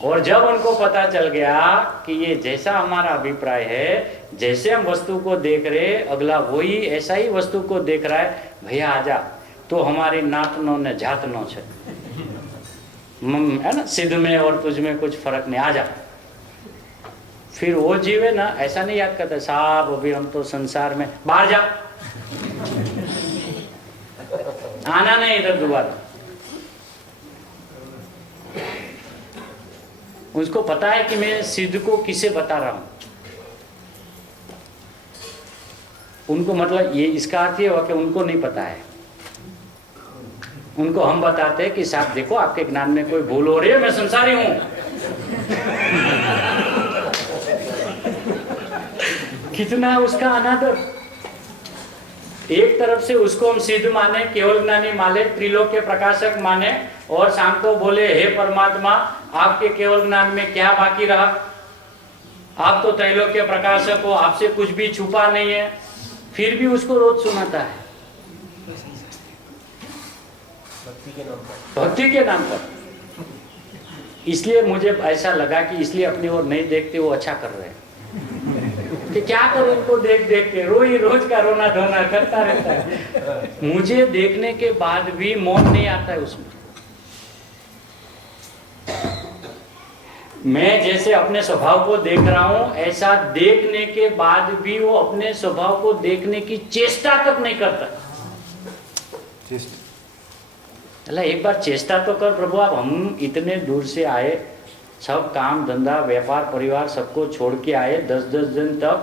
और जब उनको पता चल गया कि ये जैसा हमारा अभिप्राय है, जैसे हम वस्तु को देख रहे, अगला वही ऐसा ही वस्तु को देख रहा है, भैया आजा, तो हमारी नातनो ने जातनो है ना, सिद्ध में और तुझ में कुछ फर्क नहीं, आजा। फिर वो जीवे ना, ऐसा नहीं याद करता साहब अभी हम तो संसार में, बाहर जा, आना नहीं इधर दोबारा। उसको पता है कि मैं सिद्ध को किसे बता रहा हूं। उनको मतलब ये इसका अर्थ ये हुआ कि उनको नहीं पता है। उनको हम बताते हैं कि साहब देखो आपके ज्ञान में कोई भूल हो रही है, मैं संसारी हूं। कितना उसका अनादर। एक तरफ से उसको हम सिद्ध माने, केवल ज्ञानी माने, त्रिलोक के प्रकाशक माने, और शाम को बोले हे परमात्मा आपके केवल ज्ञान में क्या बाकी रहा, आप तो त्रैलोक के प्रकाशक हो, आपसे कुछ भी छुपा नहीं है, फिर भी उसको रोज सुनाता है भक्ति के नाम पर। इसलिए मुझे ऐसा लगा कि इसलिए अपनी ओर नहीं देखते, वो अच्छा कर रहे हैं कि क्या करूं इनको देख देख के, रोज का रोना धोना करता रहता है। मुझे देखने के बाद भी मौन नहीं आता है उसमें। मैं जैसे अपने स्वभाव को देख रहा हूं, ऐसा देखने के बाद भी वो अपने स्वभाव को देखने की चेष्टा तक नहीं करता। अल्लाह एक बार चेष्टा तो कर प्रभु, आप हम इतने दूर से आए, सब काम धंधा व्यापार परिवार सबको छोड़ के आए 10-10 दिन तक,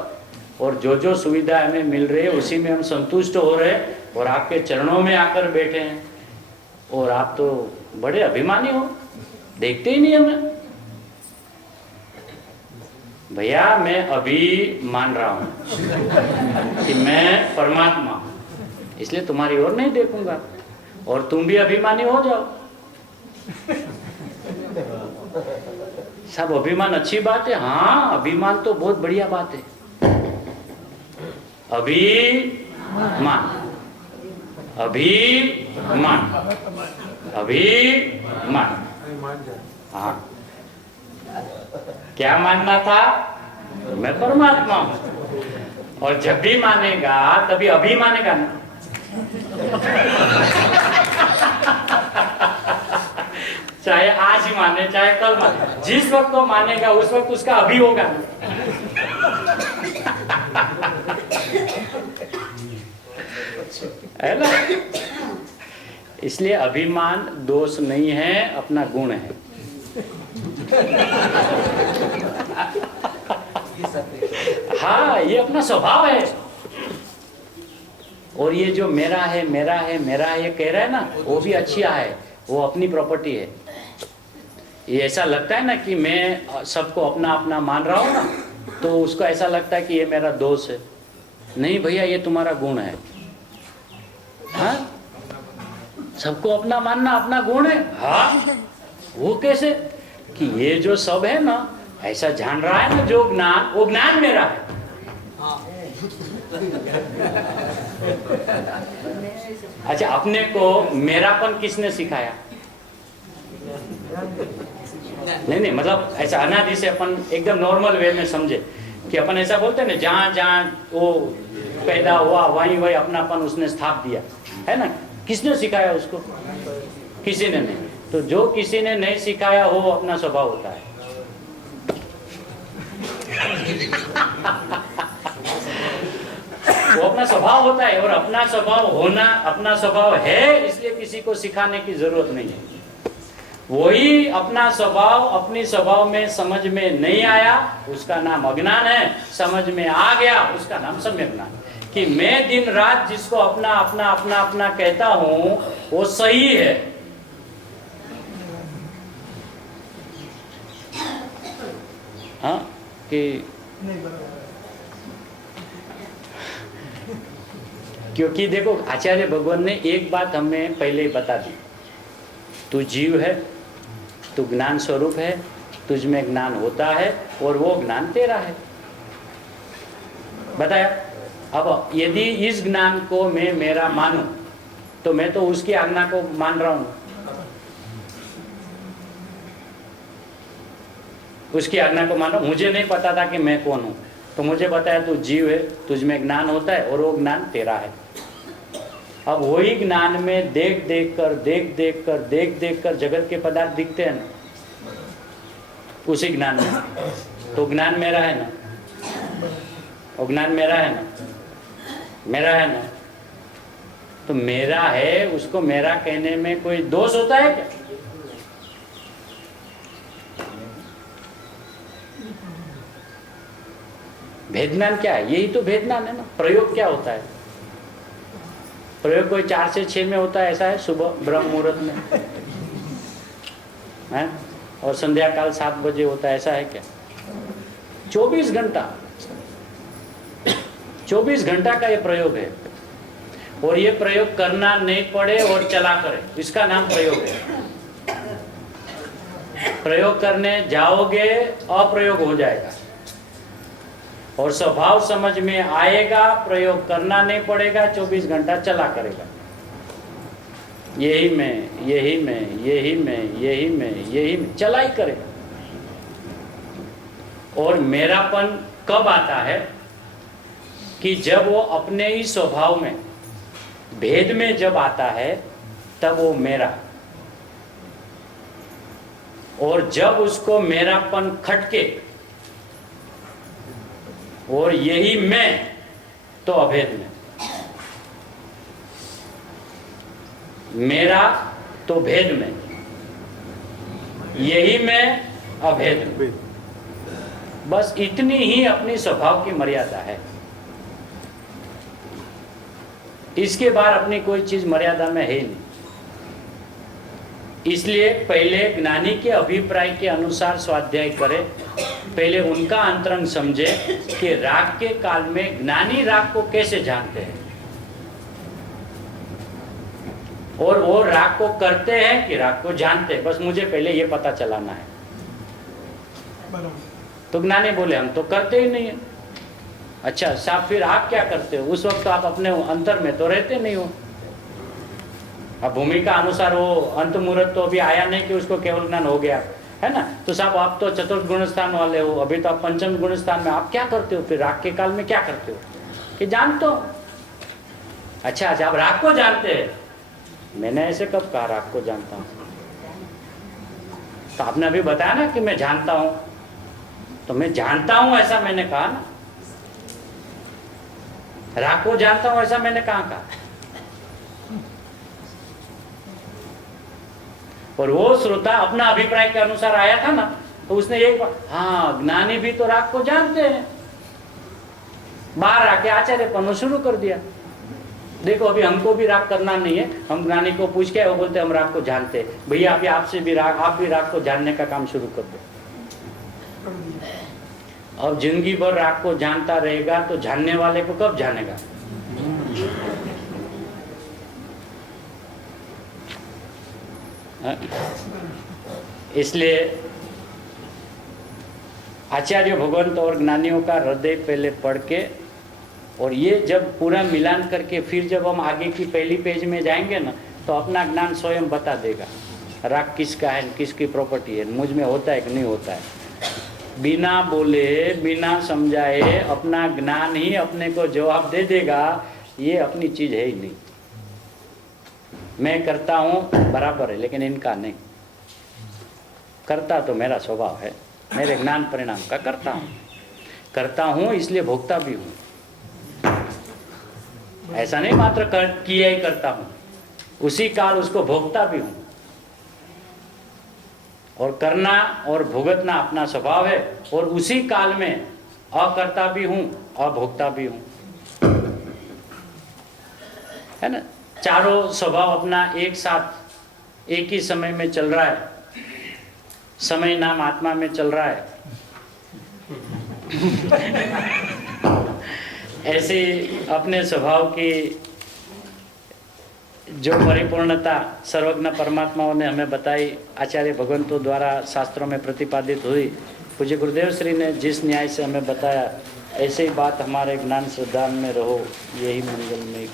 और जो जो सुविधा हमें मिल रही है उसी में हम संतुष्ट हो रहे, और आपके चरणों में आकर बैठे हैं, और आप तो बड़े अभिमानी हो, देखते ही नहीं हमें। भैया मैं अभी मान रहा हूं कि मैं परमात्मा हूं, इसलिए तुम्हारी ओर नहीं देखूंगा, और तुम भी अभिमानी हो जाओ। सब अभिमान अच्छी बात है, हाँ अभिमान तो बहुत बढ़िया बात है। अभिमान अभिमान अभिमान, हाँ क्या मानना था, मैं परमात्मा हूं, और जब भी मानेगा तभी अभी मानेगा ना। चाहे आज ही माने चाहे कल माने, जिस वक्त वो मानेगा उस वक्त उसका अभी होगा। है ना? इसलिए अभिमान दोष नहीं है, अपना गुण है। हाँ ये अपना स्वभाव है। और ये जो मेरा है मेरा है मेरा है ये कह रहा है ना, वो भी अच्छा है, वो अपनी प्रॉपर्टी है। ये ऐसा लगता है ना कि मैं सबको अपना अपना मान रहा हूँ ना, तो उसको ऐसा लगता है कि ये मेरा दोष है। नहीं भैया ये तुम्हारा गुण है। हाँ सबको अपना मानना अपना गुण है। हाँ वो कैसे कि ये जो सब है ना, ऐसा जान रहा है ना जो ज्ञान, वो ज्ञान मेरा है। अच्छा अपने को मेरापन किसने सिखाया? नहीं मतलब ऐसा अनादि से अपन एकदम नॉर्मल वे में समझे कि अपन ऐसा बोलते हैं ना, जहाँ जहाँ वो पैदा हुआ वहीं वहीं अपनापन उसने स्थाप दिया है ना। किसने सिखाया उसको? किसी ने नहीं। तो जो किसी ने नहीं सिखाया हो वो अपना स्वभाव होता है। वो अपना स्वभाव होता है, और अपना स्वभाव होना अपना स्वभाव है, इसलिए किसी को सिखाने की जरूरत नहीं है। वही अपना स्वभाव अपनी स्वभाव में समझ में नहीं आया उसका नाम अज्ञान है, समझ में आ गया उसका नाम सम्यक ज्ञान। कि मैं दिन रात जिसको अपना अपना अपना अपना कहता हूं वो सही है। हाँ कि क्योंकि देखो आचार्य भगवान ने एक बात हमें पहले ही बता दी, तू जीव है, तू ज्ञान स्वरूप है, तुझ में ज्ञान होता है और वो ज्ञान तेरा है, बताया। अब यदि इस ज्ञान को मैं मेरा मानूं तो मैं तो उसकी आज्ञा को मान रहा हूं, उसकी आज्ञा को मानो। मुझे नहीं पता था कि मैं कौन हूं, तो मुझे बताया तू जीव है, तुझ में ज्ञान होता है और वो ज्ञान तेरा है। अब वही ज्ञान में देख देख कर जगत के पदार्थ दिखते हैं ना, उसी ज्ञान में, तो ज्ञान मेरा है ना, और ज्ञान मेरा है ना, मेरा है ना, तो मेरा है उसको मेरा कहने में कोई दोष होता है क्या? भेद ज्ञान क्या है? यही तो भेद ज्ञान है ना। प्रयोग क्या होता है? प्रयोग कोई 4 से 6 में होता है ऐसा है, सुबह ब्रह्म मुहूर्त में है, और संध्या काल 7 बजे होता है ऐसा है क्या? 24 घंटा 24 घंटा का ये प्रयोग है, और ये प्रयोग करना नहीं पड़े और चला करे, इसका नाम प्रयोग है। प्रयोग करने जाओगे अप्रयोग हो जाएगा, और स्वभाव समझ में आएगा, प्रयोग करना नहीं पड़ेगा, 24 घंटा चला करेगा। यही में चला ही करेगा। और मेरापन कब आता है? कि जब वो अपने ही स्वभाव में भेद में जब आता है तब वो मेरा, और जब उसको मेरापन खटके और यही मैं, तो अभेद में। मेरा तो भेद में, यही मैं अभेद में। बस इतनी ही अपनी स्वभाव की मर्यादा है, इसके बाद अपनी कोई चीज मर्यादा में है ही नहीं। इसलिए पहले ज्ञानी के अभिप्राय के अनुसार स्वाध्याय करें, पहले उनका अंतरंग समझे कि राग के काल में ज्ञानी राग को कैसे जानते हैं, और वो राग को करते हैं कि राग को जानते हैं। बस मुझे पहले ये पता चलाना है। तो ज्ञानी बोले हम तो करते ही नहीं है। अच्छा साहब, फिर आप क्या करते हो? उस वक्त तो आप अपने अंतर में तो रहते नहीं हो। अब भूमिका अनुसार वो अंत मुहूर्त तो अभी आया नहीं कि उसको केवल ज्ञान हो गया है ना। तो साहब आप तो चतुर्थ गुण स्थान वाले हो, अभी तो आप पंचम गुण स्थान में, आप क्या करते हो फिर राग के काल में? क्या करते हो कि जानते हो? अच्छा आप राग को जानते हैं। मैंने ऐसे कब कहा राग को जानता हूं? तो आपने अभी बताया ना कि मैं जानता हूं, तो मैं जानता हूं ऐसा मैंने कहा ना। राग को जानता हूं ऐसा मैंने कहा। और वो श्रोता अपना अभिप्राय के अनुसार आया था ना, तो उसने एक हाँ ज्ञानी भी तो राग को जानते हैं। बाहर आके आचार्य पन्नू शुरू कर दिया। देखो अभी हमको भी राग करना नहीं है, हम ज्ञानी को पूछ के वो बोलते हम राग को जानते हैं। भैया अभी आपसे भी राग, आप भी राग को जानने का काम शुरू कर दो। अब जिंदगी भर राग को जानता रहेगा तो जानने वाले को कब जानेगा? इसलिए आचार्य भगवंत और ज्ञानियों का हृदय पहले पढ़ के, और ये जब पूरा मिलान करके फिर जब हम आगे की पहली पेज में जाएंगे ना, तो अपना ज्ञान स्वयं बता देगा राग किसका है, किसकी प्रॉपर्टी है, मुझ में होता है कि नहीं होता है। बिना बोले बिना समझाए अपना ज्ञान ही अपने को जवाब दे देगा। ये अपनी चीज है ही नहीं। मैं करता हूँ बराबर है, लेकिन इनका नहीं। करता तो मेरा स्वभाव है, मेरे ज्ञान परिणाम का करता हूँ इसलिए भोगता भी हूँ। ऐसा नहीं मात्र किया ही करता हूँ, उसी काल उसको भोगता भी हूँ। और करना और भुगतना अपना स्वभाव है, और उसी काल में अकर्ता भी हूँ अभोक्ता भी हूँ, है ना। चारों स्वभाव अपना एक साथ एक ही समय में चल रहा है। समय नाम आत्मा में चल रहा है, ऐसी अपने स्वभाव की जो परिपूर्णता सर्वज्ञ परमात्माओं ने हमें बताई, आचार्य भगवंतों द्वारा शास्त्रों में प्रतिपादित हुई, पूज्य गुरुदेव श्री ने जिस न्याय से हमें बताया, ऐसे ही बात हमारे ज्ञान श्रद्धा में रहो, यही मंगल में